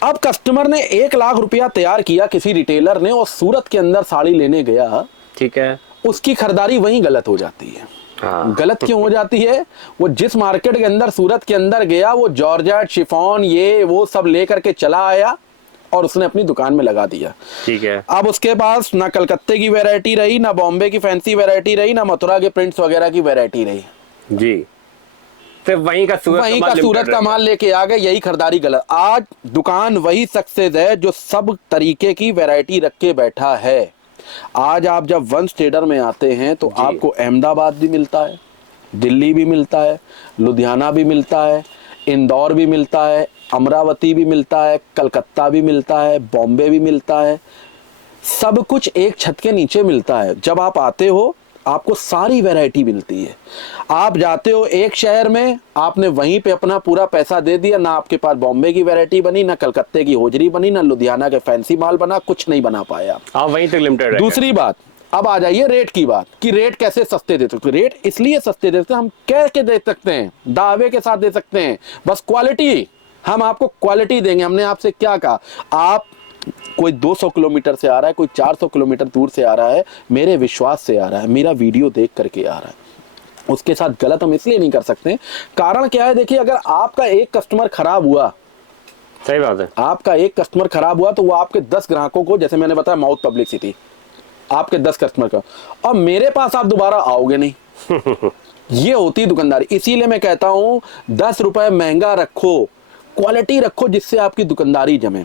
अब कस्टमर ने 1 लाख रुपया तैयार किया किसी रिटेलर ने, और सूरत के अंदर साड़ी लेने गया, ठीक है, उसकी खरीदारी वहीं गलत हो जाती है। गलत क्यों हो जाती है, वो जिस मार्केट के अंदर सूरत के अंदर गया, वो जॉर्जेट, शिफॉन, ये वो सब लेकर के चला आया और उसने अपनी दुकान में लगा दिया। ठीक है, अब उसके पास ना कलकत्ते की वैरायटी रही, ना बॉम्बे की फैंसी वैरायटी रही, ना मथुरा के प्रिंट्स वगैरह की वैरायटी रही जी, सिर्फ वहीं का सूरत का माल लेके आ गए, यही खरीदारी गलत। आज दुकान वही सक्सेस है जो सब तरीके की वैरायटी रख के बैठा है। आज आप जब वंश ट्रेडर में आते हैं तो आपको अहमदाबाद भी मिलता है, दिल्ली भी मिलता है, लुधियाना भी मिलता है, इंदौर भी मिलता है, अमरावती भी मिलता है, कलकत्ता भी मिलता है, बॉम्बे भी मिलता है, सब कुछ एक छत के नीचे मिलता है। जब आप आते हो आपको सारी वैरायटी मिलती है। आप जाते हो एक शहर में, आपने वहीं पे अपना पूरा पैसा दे दिया, ना आपके पास बॉम्बे की वैरायटी बनी, ना कलकत्ते की होजरी बनी, ना लुधियाना के फैंसी माल बना, कुछ नहीं बना पाया आप वहीं तक लिमिटेड। दूसरी बात, अब आ जाइए रेट की बात कि रेट कैसे सस्ते दे सकते। रेट इसलिए सस्ते देते हैं, हम कह के दे सकते हैं, दावे के साथ दे सकते हैं, बस क्वालिटी, हम आपको क्वालिटी देंगे। हमने आपसे क्या कहा, आप कोई 200 किलोमीटर से आ रहा है, कोई 400 किलोमीटर दूर से आ रहा है, मेरे विश्वास से आ रहा है, मेरा वीडियो देख करके आ रहा है, उसके साथ गलत हम इसलिए नहीं कर सकते। कारण क्या है, देखिए अगर आपका एक कस्टमर खराब हुआ, सही बात है, आपका एक कस्टमर खराब हुआ तो वो आपके 10 ग्राहकों को, जैसे मैंने बताया माउथ पब्लिसिटी, आपके 10 कस्टमर का, और मेरे पास आप दोबारा आओगे नहीं। ये होती दुकानदारी। इसीलिए मैं कहता हूं 10 रुपए महंगा रखो, क्वालिटी रखो, जिससे आपकी दुकानदारी जमे।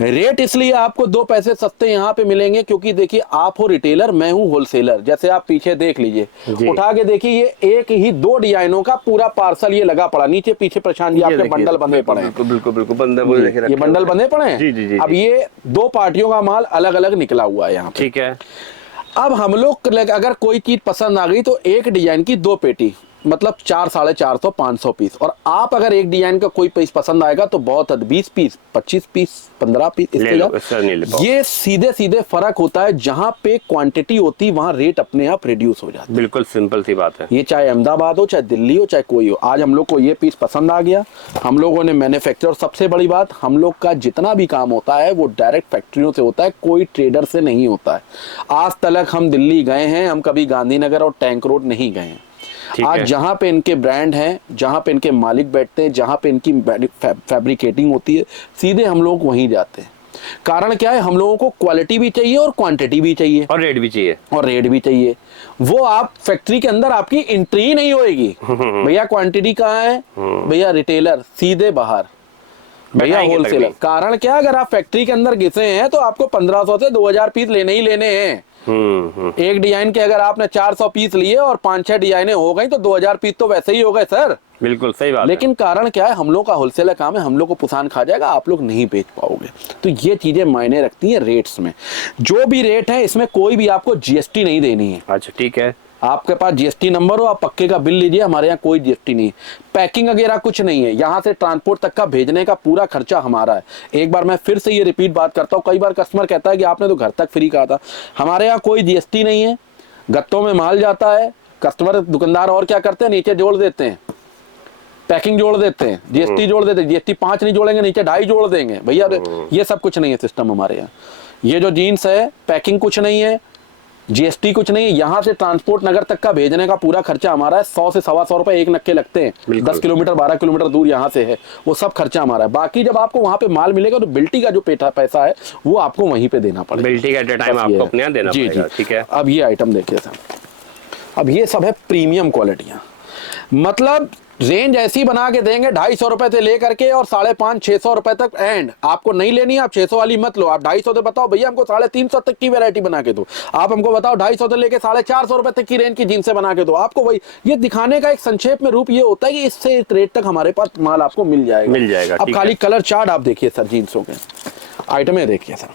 रेट इसलिए आपको 2 पैसे सस्ते यहाँ पे मिलेंगे क्योंकि देखिए आप हो रिटेलर, मैं हूँ होलसेलर। जैसे आप पीछे देख लीजिए, उठा के देखिए, ये एक ही 2 डिजाइनों का पूरा पार्सल ये लगा पड़ा, नीचे पीछे प्रशांत जी आपके बंडल बंधे पड़े हैं। बिल्कुल बिल्कुल बंडल, ये बंडल बंधे पड़े हैं। अब ये 2 पार्टियों का माल अलग अलग निकला हुआ है यहाँ पे, ठीक है। अब हम लोग अगर कोई चीज पसंद आ गई तो एक डिजाइन की 2 पेटी, मतलब 400-450, 500 पीस। और आप अगर एक डिजाइन का कोई पीस पसंद आएगा तो बहुत 20 पीस, 25 पीस, 15 पीस, इसके ये सीधे सीधे फर्क होता है। जहां पे क्वांटिटी होती वहां रेट अपने आप रिड्यूस हो जाता है। बिल्कुल सिंपल सी बात है। ये चाहे अहमदाबाद हो, चाहे दिल्ली हो, चाहे कोई हो, आज हम लोग को ये पीस पसंद आ गया, हम लोगों ने मैन्युफैक्चर, सबसे बड़ी बात, हम लोग का जितना भी काम होता है वो डायरेक्ट फैक्ट्रियों से होता है, कोई ट्रेडर से नहीं होता है। आज तक हम दिल्ली गए हैं, हम कभी गांधीनगर और टैंक रोड नहीं गए हैं। ठीक आज है। जहां पे इनके ब्रांड हैं, जहां पे इनके मालिक बैठते हैं, जहां पे इनकी फैब्रिकेटिंग होती है, सीधे हम लोग वहीं जाते हैं। कारण क्या है, हम लोगों को क्वालिटी भी चाहिए और क्वांटिटी भी चाहिए और रेट भी चाहिए। और रेट भी चाहिए। वो आप फैक्ट्री के अंदर आपकी एंट्री ही नहीं होएगी। भैया क्वांटिटी कहाँ है, भैया रिटेलर, सीधे बाहर, भैया बैठाएंगे तक होलसेलर। नहीं। कारण क्या, अगर आप फैक्ट्री के अंदर घिसे हैं तो आपको 1500 से 2000 पीस लेने ही लेने हैं। एक डिजाइन के अगर आपने 400 पीस लिए और 5-6 डिजाइने हो गई तो 2000 पीस तो वैसे ही हो गए सर। बिल्कुल सही बात लेकिन कारण क्या है, हम लोग का होलसेलर काम है, हम लोग को पुसान खा जाएगा, आप लोग नहीं बेच पाओगे। तो ये चीजें मायने रखती हैं रेट्स में। जो भी रेट है इसमें कोई भी आपको जीएसटी नहीं देनी है। अच्छा ठीक है। आपके पास जीएसटी नंबर हो, आप पक्के का बिल लीजिए, हमारे यहाँ कोई जीएसटी नहीं है, पैकिंग वगैरह कुछ नहीं है। यहाँ से ट्रांसपोर्ट तक का भेजने का पूरा खर्चा हमारा है। एक बार मैं फिर से ये रिपीट बात करता हूँ, कई बार कस्टमर कहता है कि आपने तो घर तक फ्री कहा था। हमारे यहाँ कोई जीएसटी नहीं है, गत्तों में माल जाता है, कस्टमर दुकानदार और क्या करते हैं, नीचे जोड़ देते हैं, पैकिंग जोड़ देते हैं, जीएसटी जोड़ देते हैं, जीएसटी 5 नहीं जोड़ेंगे, नीचे 2.5 जोड़ देंगे। भैया ये सब कुछ नहीं है सिस्टम हमारे यहाँ। ये जो जीन्स है, पैकिंग कुछ नहीं है, जीएसटी कुछ नहीं है, यहाँ से ट्रांसपोर्ट नगर तक का भेजने का पूरा खर्चा हमारा है। 100 से 125 रुपए एक नक्के लगते हैं। 10 किलोमीटर 12 किलोमीटर दूर यहाँ से है, वो सब खर्चा हमारा है। बाकी जब आपको वहां पे माल मिलेगा तो बिल्टी का जो पैसा है वो आपको वहीं पे देना पड़ेगा। बिल्टी का टाइम आपको अपने यहाँ देना पड़ेगा। ठीक है। अब ये आइटम देखिए सर, अब ये सब है प्रीमियम क्वालिटियां, मतलब रेंज ऐसी बना के देंगे 250 रुपए से लेकर के और 550-600 रुपए तक। एंड आपको नहीं लेनी है, आप 600 वाली मत लो, आप 250 से बताओ भैया हमको 350 तक की वैरायटी बना के दो। आप हमको बताओ 250 से लेके 450 रुपए तक की रेंज की जीन्स बना के दो। आपको वही, ये दिखाने का एक संक्षेप में रूप ये होता है कि इससे इस रेट तक हमारे पास माल आपको मिल जाएगा। अब खाली कलर चार्ट आप देखिए सर, जीन्सों के आइटमें देखिए सर।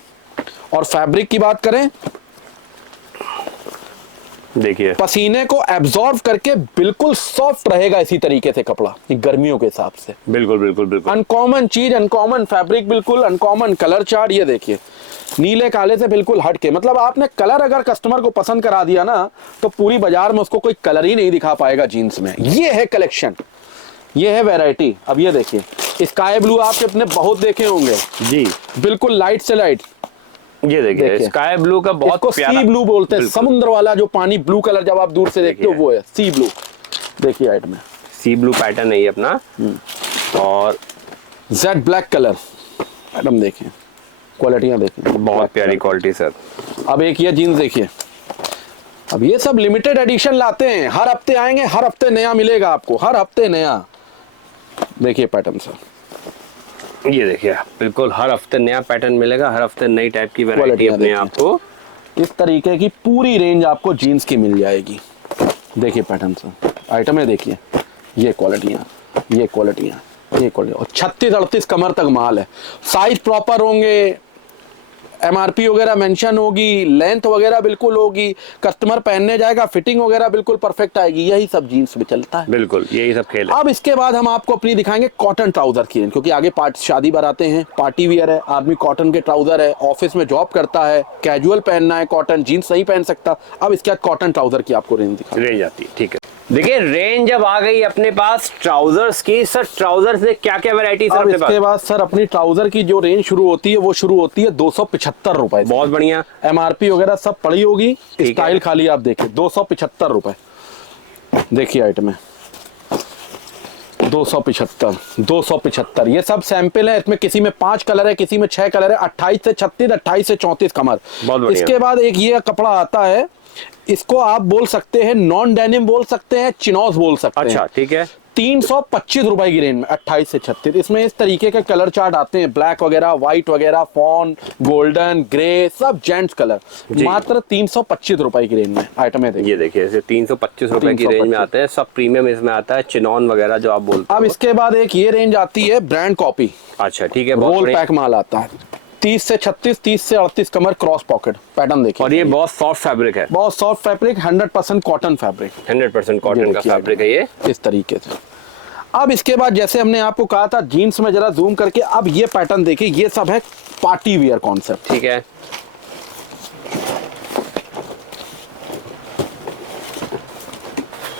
और फैब्रिक की बात करें, देखिए पसीने को एब्जॉर्ब करके बिल्कुल सॉफ्ट रहेगा इसी तरीके से कपड़ा, गर्मियों के हिसाब से। बिल्कुल बिल्कुल बिल्कुल अनकॉमन चीज, अनकॉमन फैब्रिक, बिल्कुल अनकॉमन कलर चार्ट। ये देखिए नीले काले से बिल्कुल हट के, मतलब आपने कलर अगर कस्टमर को पसंद करा दिया ना तो पूरी बाजार में उसको कोई कलर ही नहीं दिखा पाएगा जीन्स में। ये है कलेक्शन, ये है वैरायटी। अब ये देखिए स्काई ब्लू आपके अपने बहुत देखे होंगे जी, बिल्कुल लाइट से लाइट। ये देखिए स्काई ब्लू का बहुत प्यारा, सी ब्लू बोलते हैं, समुद्र वाला जो पानी ब्लू कलर जब आप दूर से देखते हो वो है सी ब्लू। देखिए आइटम में सी ब्लू पैटर्न है ये अपना। और जेड ब्लैक कलर आइटम देखिए, क्वालिटियां देखिए, बहुत प्यारी क्वालिटी सर। अब एक ये जीन्स देखिए, अब ये सब लिमिटेड एडिशन लाते हैं, हर हफ्ते आएंगे, हर हफ्ते नया मिलेगा आपको, हर हफ्ते नया। देखिए पैटर्न सर, ये देखिए बिल्कुल हर हफ्ते नया पैटर्न मिलेगा, हर हफ्ते नई टाइप की वैरायटी अपने आपको। इस तरीके की पूरी रेंज आपको जीन्स की मिल जाएगी। देखिए पैटर्न सर, आइटम है देखिए, ये क्वालिटियां, ये क्वालिटियां, ये क्वालिटी। और 36-38 कमर तक माल है, साइज प्रॉपर होंगे, एमआरपी वगैरह मेंशन होगी, लेंथ वगैरह बिल्कुल होगी, कस्टमर पहनने जाएगा फिटिंग वगैरह बिल्कुल परफेक्ट आएगी। यही सब जीन्स में चलता है, बिल्कुल यही सब खेल है। अब इसके बाद हम आपको अपनी दिखाएंगे कॉटन ट्राउजर की रेंज, क्योंकि आगे शादी बाराते हैं, पार्टी वियर है, आदमी कॉटन के ट्राउजर है, ऑफिस में जॉब करता है, कैजुअल पहनना है, कॉटन जीन्स नहीं पहन सकता। अब इसके बाद कॉटन ट्राउजर की आपको रेंज दिखा रेंज आती है। ठीक है, देखिए रेंज अब आ गई अपने पास ट्राउजर्स की। सर ट्राउजर्स में क्या क्या वैरायटी सर अब अपने इसके बाद सर अपनी ट्राउजर की जो रेंज शुरू होती है वो शुरू होती है 275 रुपए। बहुत बढ़िया, एमआरपी वगैरह सब पड़ी होगी, स्टाइल खाली आप देखिए 275 रुपए। देखिए आइटम है 275। ये सब सैंपल है, इसमें किसी में 5 कलर है, किसी में 6 कलर है, 28 से 36, 28 से 34 कमर। इसके बाद एक ये कपड़ा आता है, इसको आप बोल सकते हैं नॉन डेनिम बोल सकते हैं, चिनोस बोल सकते हैं। अच्छा ठीक है, 325 रुपए की रेंज में 28 से 36। इसमें इस तरीके के कलर चार्ट आते हैं, ब्लैक वगैरह, व्हाइट वगैरह, फॉन, गोल्डन, ग्रे, सब जेंट्स कलर, मात्र 325 रुपए की रेंज में आइटम है। ये देखिए ऐसे 325 रुपए की रेंज में आते हैं, सब प्रीमियम इसमें आता है, चिनॉन वगैरह जो आप बोलते हैं। अब इसके बाद एक ये रेंज आती है ब्रांड कॉपी। अच्छा ठीक है, रोल पैक माल आता है, 30 से 36, 30 से 38 कमर, क्रॉस पॉकेट पैटर्न देखिए। और ये बहुत सॉफ्ट फैब्रिक है, बहुत soft fabric, 100% cotton fabric, 100% cotton का फैब्रिक है ये, इस तरीके से। अब इसके बाद जैसे हमने आपको कहा था जीन्स में जरा जूम करके, अब ये पैटर्न देखिए, ये सब है पार्टी वियर कॉन्सेप्ट। ठीक है,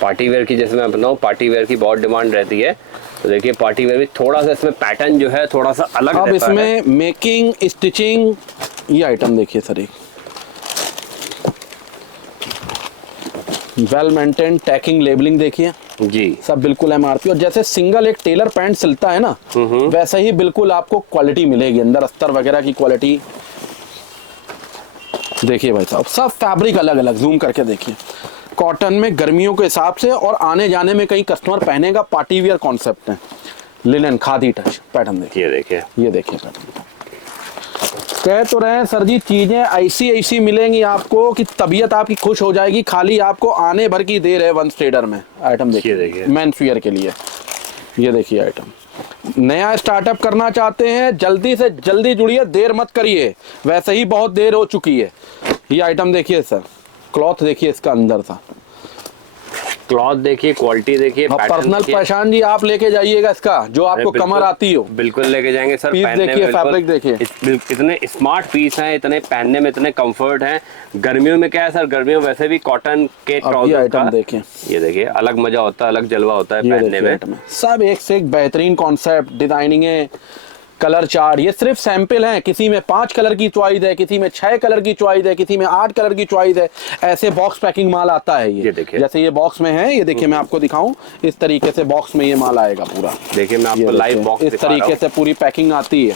पार्टी वेयर की जैसे मैं बताऊं, पार्टी वेयर की बहुत डिमांड रहती है। तो देखिए पार्टी वेयर में थोड़ा सा इसमें पैटर्न जो है थोड़ा सा अलग अब रहता है। इसमें मेकिंग, स्टिचिंग, ये आइटम देखिए सर, एक वेल मेंटेन टैकिंग लेबलिंग देखिए जी, सब बिल्कुल एमआरपी। और जैसे सिंगल एक टेलर पैंट सिलता है ना, वैसे ही बिल्कुल आपको क्वालिटी मिलेगी, अंदर अस्तर वगैरह की क्वालिटी देखिए भाई साहब। सब फैब्रिक अलग अलग, जूम करके देखिए। कॉटन में गर्मियों के हिसाब से और आने जाने में कहीं कस्टमर पहनेगा, पार्टी वियर कॉन्सेप्ट है। लिनन खादी टच पैटर्न देखिए, ये देखिए पैटर्न। कह तो रहे हैं सर जी, चीजें ऐसी ऐसी मिलेंगी आपको कि तबीयत आपकी खुश हो जाएगी। खाली आपको आने भर की देर है। वन स्टेडर में आइटम देखिए, मेंस वियर के लिए। ये देखिए आइटम, नया स्टार्टअप करना चाहते हैं, जल्दी से जल्दी जुड़िए, देर मत करिए, वैसे ही बहुत देर हो चुकी है। ये आइटम देखिए सर, क्लॉथ देखिए इसका अंदर था, क्लॉथ देखिए, क्वालिटी देखिए, पर्सनल पहचान जी आप लेके जाइएगा इसका, जो आपको कमर आती हो। बिल्कुल लेके जाएंगे सर। पीस देखिए, फैब्रिक देखिए, इतने स्मार्ट पीस हैं, इतने पहनने में इतने कंफर्ट हैं। गर्मियों में क्या है सर, गर्मियों में वैसे भी कॉटन के ट्राउजर आइटम देखिए, ये देखिए, अलग मजा होता है, अलग जलवा होता है पहनने में। सब एक से एक बेहतरीन कॉन्सेप्ट, डिजाइनिंग, कलर चार्ट। ये सिर्फ सैंपल हैं, किसी में 5 कलर की चॉइस है, किसी में 6 कलर की चॉइस है, किसी में 8 कलर की चॉइस है। ऐसे बॉक्स पैकिंग माल आता है। ये देखिए, जैसे ये बॉक्स में है, ये देखिए मैं आपको दिखाऊं, इस तरीके से बॉक्स में ये माल आएगा पूरा। देखिए मैं आपको लाइव बॉक्स इस तरीके से पूरी पैकिंग आती है,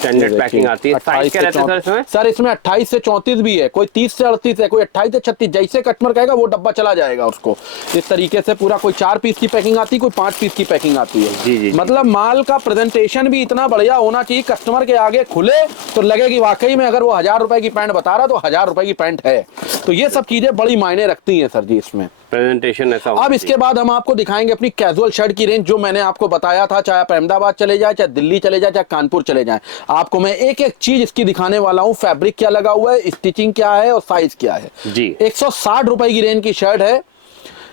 स्टैंडर्ड पैकिंग आती है। साइज क्या रहता है सर इसमें? सर इसमें 28 से 34 भी है, कोई 30 से 38 है, कोई 28 से 36, जैसे कस्टमर कहेगा वो डब्बा चला जाएगा उसको। इस तरीके से पूरा, कोई 4 पीस की पैकिंग आती है, कोई 5 पीस की पैकिंग आती है। जी, मतलब माल का प्रेजेंटेशन भी इतना बढ़िया होना चाहिए, कस्टमर के आगे खुले तो लगे कि वाकई में अगर वो 1000 रुपए की पैंट बता रहा तो 1000 रुपए की पैंट है। तो ये सब चीजें बड़ी मायने रखती है सर जी इसमें, प्रेजेंटेशन ऐसा। अब इसके बाद हम आपको दिखाएंगे अपनी कैजुअल शर्ट की रेंज, जो मैंने आपको बताया था। चाहे आप अहमदाबाद चले जाए, चाहे दिल्ली चले जाए, चाहे कानपुर चले जाए, आपको मैं एक एक चीज इसकी दिखाने वाला हूं। फैब्रिक क्या लगा हुआ है, स्टिचिंग क्या है और साइज क्या है जी। 160 रुपए की रेंज की शर्ट है,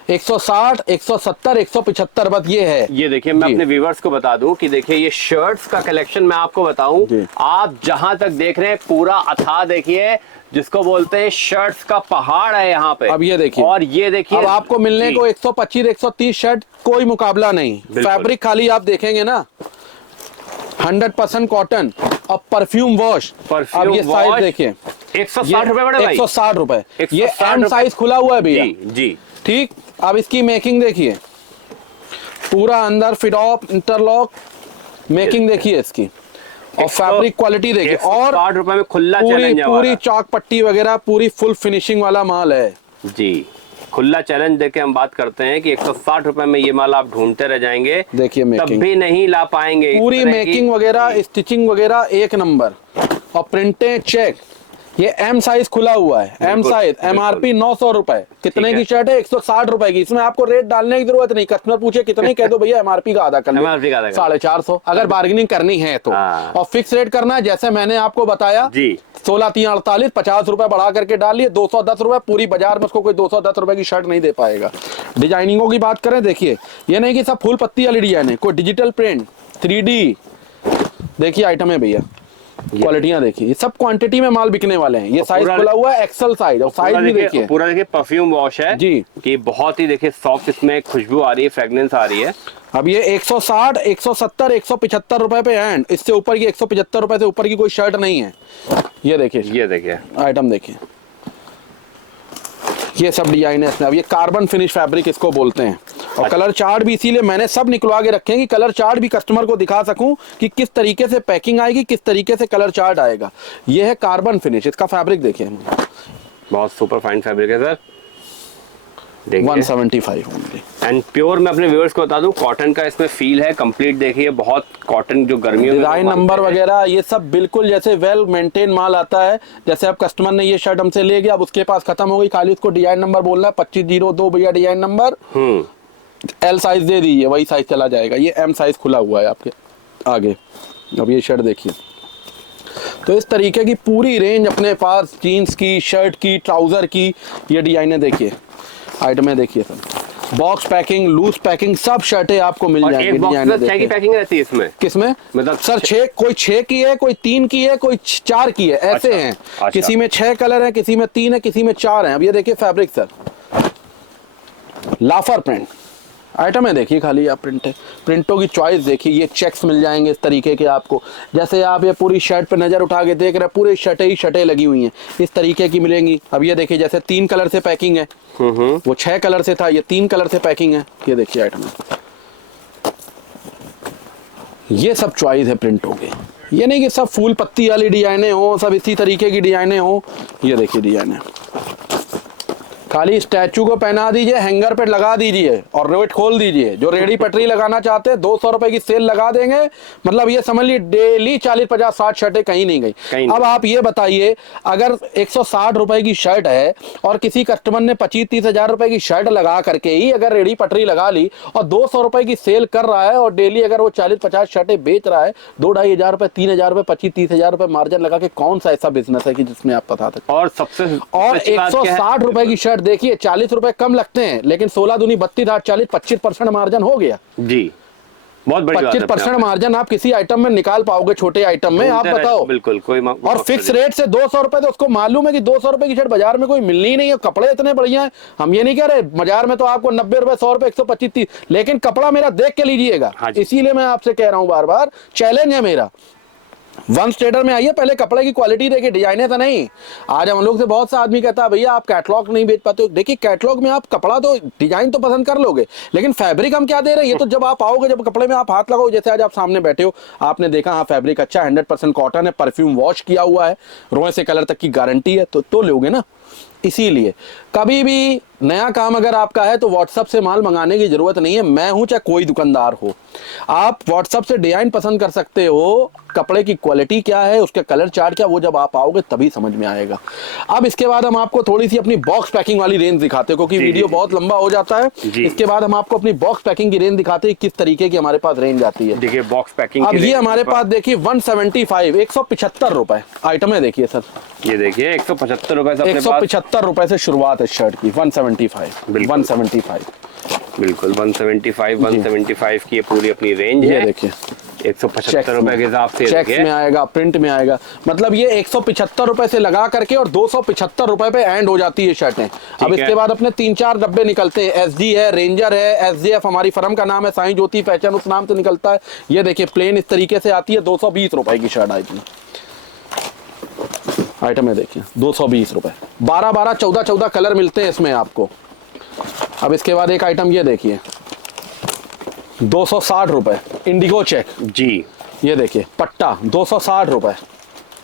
160, 170, 175 बस ये है। ये देखिए, मैं अपने व्यूवर्स को बता दूं कि देखिए ये शर्ट्स का कलेक्शन मैं आपको बताऊं, आप जहां तक देख रहे हैं पूरा अथाह देखिए, जिसको बोलते हैं शर्ट्स का पहाड़ है यहाँ पे। अब ये देखिए, और ये देखिए, अब आपको मिलने को 125, 130 शर्ट कोई मुकाबला नहीं। फैब्रिक खाली आप देखेंगे ना, 100% कॉटन और परफ्यूम वॉश। अब ये साइज देखिए, 160 रुपए बड़े भाई, 160 रुपए। ये एम साइज खुला हुआ है भैया जी। ठीक, अब इसकी मेकिंग देखिए, पूरा अंदर फिट ऑफ इंटरलॉक मेकिंग देखिए इसकी, और फैब्रिक क्वालिटी देखिए, और 60 रुपए में खुला पूरी चौक पट्टी वगैरह पूरी फुल फिनिशिंग वाला माल है जी। खुला चैलेंज देके हम बात करते हैं कि 160 रुपए में ये माल आप ढूंढते रह जाएंगे, देखिए तब भी नहीं ला पाएंगे। पूरी मेकिंग वगैरह, स्टिचिंग वगैरह एक नंबर, और प्रिंटें चेक। ये एम साइज खुला हुआ है, एम साइज, एमआरपी 900 रुपए। कितने की शर्ट है? 160 रुपए की। इसमें आपको रेट डालने की जरूरत नहीं, कस्टमर पूछे कितने, कह दो भैया एमआरपी का आधा कर लो, 450, अगर बार्गेनिंग करनी है तो। और फिक्स रेट करना है, जैसे मैंने आपको बताया जी, 16 3 48, 50 रुपए बढ़ा करके डाल लिए, 210 रुपए। पूरी बाजार में उसको कोई 210 रुपए की शर्ट नहीं दे पाएगा। डिजाइनिंगों की बात करें, देखिए ये नहीं कि सब फूल पत्ती वाली डिजाइन है, कोई डिजिटल प्रिंट, 3D देखिए आइटम है भैया, क्वालिटियां देखिए, ये सब क्वांटिटी में माल बिकने वाले हैं। ये साइज खुला हुआ है, एक्सेल साइज, और साइज भी देखिए, पूरा देखिए परफ्यूम वॉश है जी, कि बहुत ही देखिए सॉफ्ट, इसमें खुशबू आ रही है, फ्रेग्रेंस आ रही है। अब ये 160, 170, 175 रुपए पे हैंड, इससे ऊपर की 175 रुपए से ऊपर की कोई शर्ट नहीं है। ये देखिए आइटम देखिए, ये सब डिजाइन है इसमें। अब ये कार्बन फिनिश फैब्रिक इसको बोलते हैं, और कलर चार्ट भी इसीलिए मैंने सब निकलवा के रखे हैं कि कलर चार्ट भी कस्टमर को दिखा सकूं कि किस तरीके से पैकिंग आएगी, किस तरीके से कलर चार्ट आएगा। ये है कार्बन फिनिश, इसका फैब्रिक देखिए, बहुत सुपर फाइन फैब्रिक है सर, 175 ओनली। एंड प्योर मैं अपने व्यूअर्स को बता दूं, कॉटन का इसमें फील है कंप्लीट। देखिए बहुत कॉटन, जो गर्मियों में डिजाइन नंबर वगैरह ये सब बिल्कुल जैसे वेल मेंटेन माल आता है। जैसे अब कस्टमर ने ये शर्ट हमसे ले गया, अब उसके पास खत्म हो गई, खाली उसको डिजाइन नंबर बोलना है, 2502 भैया डिजाइन नंबर, एल साइज दे दीजिए, वही साइज चला जाएगा। ये एम साइज खुला हुआ है आपके आगे। अब ये शर्ट देखिए, तो इस तरीके की पूरी रेंज अपने पास, जीन्स की, शर्ट की, ट्राउजर की, ये डिजाइने देखिए, आइटमें देखिए sir, box packing, loose packing, सब शर्टें आपको मिल जाएंगी। एक बॉक्स में 6 की पैकिंग रहती है इसमें? किसमें? मतलब सर 6, कोई 6 की है, कोई 3 की है, कोई 4 की है, ऐसे हैं। किसी में 6 कलर है, किसी में 3 है, किसी में 4 है। अब ये देखिए फैब्रिक सर, लाफर प्रिंट, आइटम है देखिए, खाली आप प्रिंटों की चॉइस देखिए। ये चेक्स मिल जाएंगे इस तरीके के आपको, जैसे आप ये पूरी शर्ट पे नजर उठा के देख रहे हैं, पूरे शर्टें ही शर्टें लगी हुई हैं, इस तरीके की मिलेंगी। अब ये देखिए, जैसे 3 कलर से पैकिंग है, वो 6 कलर से था, ये 3 कलर से पैकिंग है। ये देखिए आइटम है, ये सब चॉइस है प्रिंटों के। ये नहीं कि सब फूल पत्ती वाली डिजाइने हो, सब इसी तरीके की डिजाइने हो। ये देखिए डिजाइन है, खाली स्टैचू को पहना दीजिए, हैंगर पे लगा दीजिए और रेट खोल दीजिए। जो रेडी पटरी लगाना चाहते हैं 200 रुपए की सेल लगा देंगे, मतलब ये समझ लीजिए डेली 40 50 60 शर्टें कहीं नहीं गई। अब आप ये बताइए, अगर 160 रुपए की शर्ट है और किसी कस्टमर ने 25-30 हजार रुपए की शर्ट लगा करके ही अगर रेडी पटरी लगा ली और 200 रुपए की सेल कर रहा है और डेली अगर वो 40-50 शर्टें बेच रहा है, 2-2.5 हजार रुपए, 3 हजार रुपए, 25-30 हजार रुपए मार्जिन लगा के, कौन सा ऐसा बिजनेस है कि जिसमें आप बता सकते। और सबसे और 160 रुपए की शर्ट देखिए, 40 रुपए कम लगते हैं, लेकिन 16 दूनी 32 8 40 25% मार्जिन हो गया जी। बहुत बड़ी 25% मार्जिन आप किसी आइटम में निकाल पाओगे, छोटे आइटम में? आप बताओ। बिल्कुल कोई और फिक्स रेट से 200 रुपए, तो उसको मालूम है कि 200 रुपए की शर्ट बाजार में कोई मिलनी ही नहीं है। कपड़े इतने बढ़िया हैं, हम ये नहीं कह रहे बाजार में तो आपको 90 रुपए, 100 रुपए, 125 30, लेकिन कपड़ा मेरा देख के लीजिएगा। इसीलिए मैं आपसे कह रहा हूं, बार बार चैलेंज है मेरा, वन स्टेटर में आइए, पहले कपड़े की क्वालिटी देखिए, डिजाइने तो नहीं। आज हम लोग से बहुत सा आदमी कहता है भैया आप कैटलॉग नहीं बेच पाते हो। देखिए कैटलॉग में आप कपड़ा तो डिजाइन तो पसंद कर लोगे, लेकिन फैब्रिक हम क्या दे रहे हैं, ये तो जब आप आओगे, जब कपड़े में आप हाथ लगाओ, जैसे आज आप सामने बैठे हो, आपने देखा हाँ फैब्रिक अच्छा 100% कॉटन है, परफ्यूम वॉश किया हुआ है, रोए से कलर तक की गारंटी है, तो लोगे ना। इसीलिए कभी भी नया काम अगर आपका है तो व्हाट्सएप से माल मंगाने की जरूरत नहीं है। मैं हूं चाहे कोई दुकानदार हो, आप व्हाट्सएप से डिजाइन पसंद कर सकते हो, कपड़े की क्वालिटी क्या है, उसके कलर चार्ट क्या, वो जब आप आओगे तभी समझ में आएगा। अब इसके बाद हम आपको थोड़ी सी अपनी बॉक्स पैकिंग वाली रेंज दिखाते हैं, क्योंकि वीडियो बहुत लंबा हो जाता है। इसके बाद हम आपको अपनी बॉक्स पैकिंग की रेंज दिखाते हैं, किस तरीके की हमारे पास रेंज आती है। देखिए बॉक्स पैकिंग, अब ये हमारे पास देखिए 175 175 रुपए आइटम है। देखिए सर, ये देखिए 175 रुपए, 175 रुपए से शुरुआत है शर्ट की। 175 बिल्कुल 175 की ये पूरी अपनी रेंज है। देखिए 175 रुपए के हिसाब से चेक्स में आएगा, प्रिंट में आएगा, मतलब ये 175 रुपए से लगा करके और 275 रुपए पे एंड हो जाती है शर्टें। अब इसके बाद अपने 3-4 डब्बे निकलते हैं, एसडी है, रेंजर है, एसजेएफ हमारी फर्म का नाम है, साईं ज्योति फैशन उस नाम से निकलता है। ये देखिए प्लेन इस तरीके से आती है, 220 रुपए की शर्ट आएगी। आइटम है देखिए 220 रुपए, 12 14 कलर मिलते हैं इसमें आपको। अब इसके बाद एक आइटम ये देखिए 260 रुपए, इंडिगो चेक जी। ये देखिए पट्टा 260 रुपए,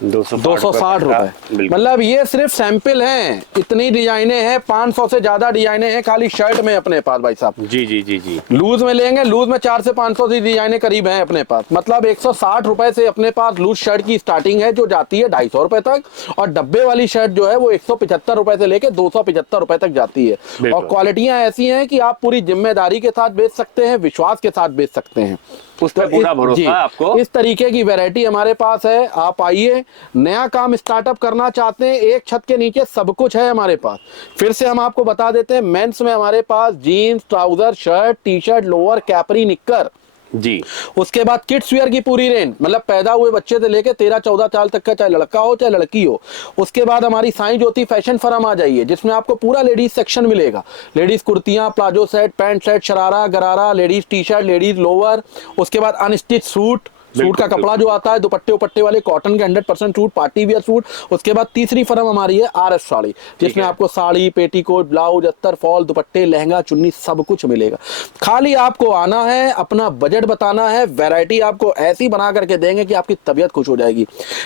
260 रुपए। मतलब ये सिर्फ सैंपल हैं, इतनी डिजाइने हैं, 500 से ज्यादा डिजाइने हैं खाली शर्ट में अपने पास भाई साहब। जी जी जी जी। लूज में लेंगे, लूज में 400 से 500 की डिजाइने करीब हैं अपने पास। मतलब 160 रुपए से अपने पास लूज शर्ट की स्टार्टिंग है, जो जाती है 250 रुपए तक, और डब्बे वाली शर्ट जो है वो 175 रुपए से लेके 275 रुपए तक जाती है। और क्वालिटियां ऐसी हैं कि आप पूरी जिम्मेदारी के साथ बेच सकते हैं, विश्वास के साथ बेच सकते हैं, उस पर पूरा भरोसा है आपको। इस तरीके की वैरायटी हमारे पास है। आप आइए, नया काम स्टार्टअप करना चाहते हैं, एक छत के नीचे सब कुछ है हमारे पास। फिर से हम आपको बता देते हैं, मेंस में हमारे पास jeans, trouser, shirt, T shirt, lower, capri, निक्कर जी। उसके बाद किड्स वियर की पूरी रेंज, मतलब पैदा हुए बच्चे से लेके 13-14 साल तक का, चाहे लड़का हो चाहे लड़की हो। उसके बाद हमारी साईं ज्योति फैशन फर्म आ जाइए, जिसमें आपको पूरा लेडीज सेक्शन मिलेगा। लेडीज कुर्तियां, palazzo set, pant set, sharara, gharara, ladies T shirt, ladies lower. उसके बाद अनस्टिच सूट का कपड़ा जो आता है, दुपट्टे उपट्टे वाले कॉटन के 100% सूट, पार्टी वियर सूट। उसके बाद तीसरी फर्म हमारी है आरएस साड़ी, जिसमें आपको साड़ी, पेटीकोट, ब्लाउज, अस्तर, फॉल, दुपट्टे, लहंगा, चुन्नी सब कुछ मिलेगा। खाली आपको आना है, अपना बजट बताना है, वैरायटी आपको ऐसी बना करके देंगे कि आपकी तबीयत खुश हो जाएगी।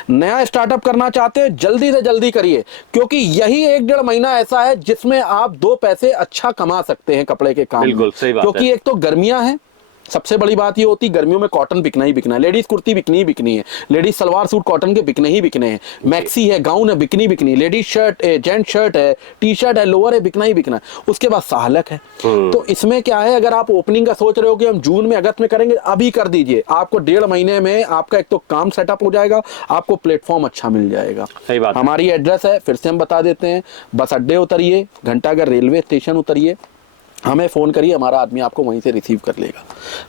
नया स्टार्टअप करना चाहते हैं, जल्दी से जल्दी करिए, क्योंकि यही 1-1.5 महीना ऐसा है जिसमें आप 2 पैसे अच्छा कमा सकते हैं कपड़े के काम में। क्योंकि एक तो गर्मियां हैं, सबसे बड़ी बात ये होती है गर्मियों में कॉटन बिकना ही बिकना है, लेडीज कुर्ती बिकनी ही बिकनी है, लेडीज सलवार सूट कॉटन के बिकने ही बिकने हैं, मैक्सी है, गाउन है, बिकनी बिकनी, लेडीज शर्ट है, जेंट शर्ट है, टी शर्ट है, लोअर है, बिकना ही बिकना है। उसके बाद साहलक है। तो इसमें क्या है, अगर आप ओपनिंग का सोच रहे हो कि हम जून में अगस्त में करेंगे, अभी कर दीजिए, आपको 1.5 महीने में आपका एक तो काम सेटअप हो जाएगा, आपको प्लेटफॉर्म अच्छा मिल जाएगा। सही बात। हमारी एड्रेस है, फिर से हम बता देते हैं, बस अड्डे उतरिए, घंटाघर रेलवे स्टेशन उतरिए, हमें फ़ोन करिए, हमारा आदमी आपको वहीं से रिसीव कर लेगा।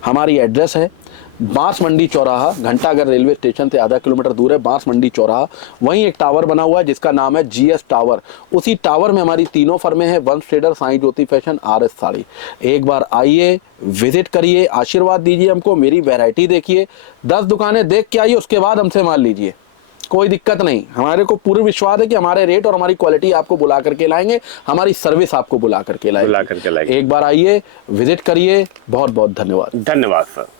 हमारी एड्रेस है बांस मंडी चौराहा, घंटाघर रेलवे स्टेशन से आधा किलोमीटर दूर है बांस मंडी चौराहा। वहीं एक टावर बना हुआ है जिसका नाम है GS टावर। उसी टावर में हमारी तीनों फर्में हैं, वंश trader, Sai Jyoti fashion, RS sari. एक बार आइए, विजिट करिए, आशीर्वाद दीजिए हमको, मेरी वैरायटी देखिए, 10 दुकानें देख के आइए, उसके बाद हमसे माल लीजिए, कोई दिक्कत नहीं। हमारे को पूर्ण विश्वास है कि हमारे रेट और हमारी क्वालिटी आपको बुला करके लाएंगे, हमारी सर्विस आपको बुला करके लाएंगे। एक बार आइए, विजिट करिए। बहुत बहुत धन्यवाद। धन्यवाद सर।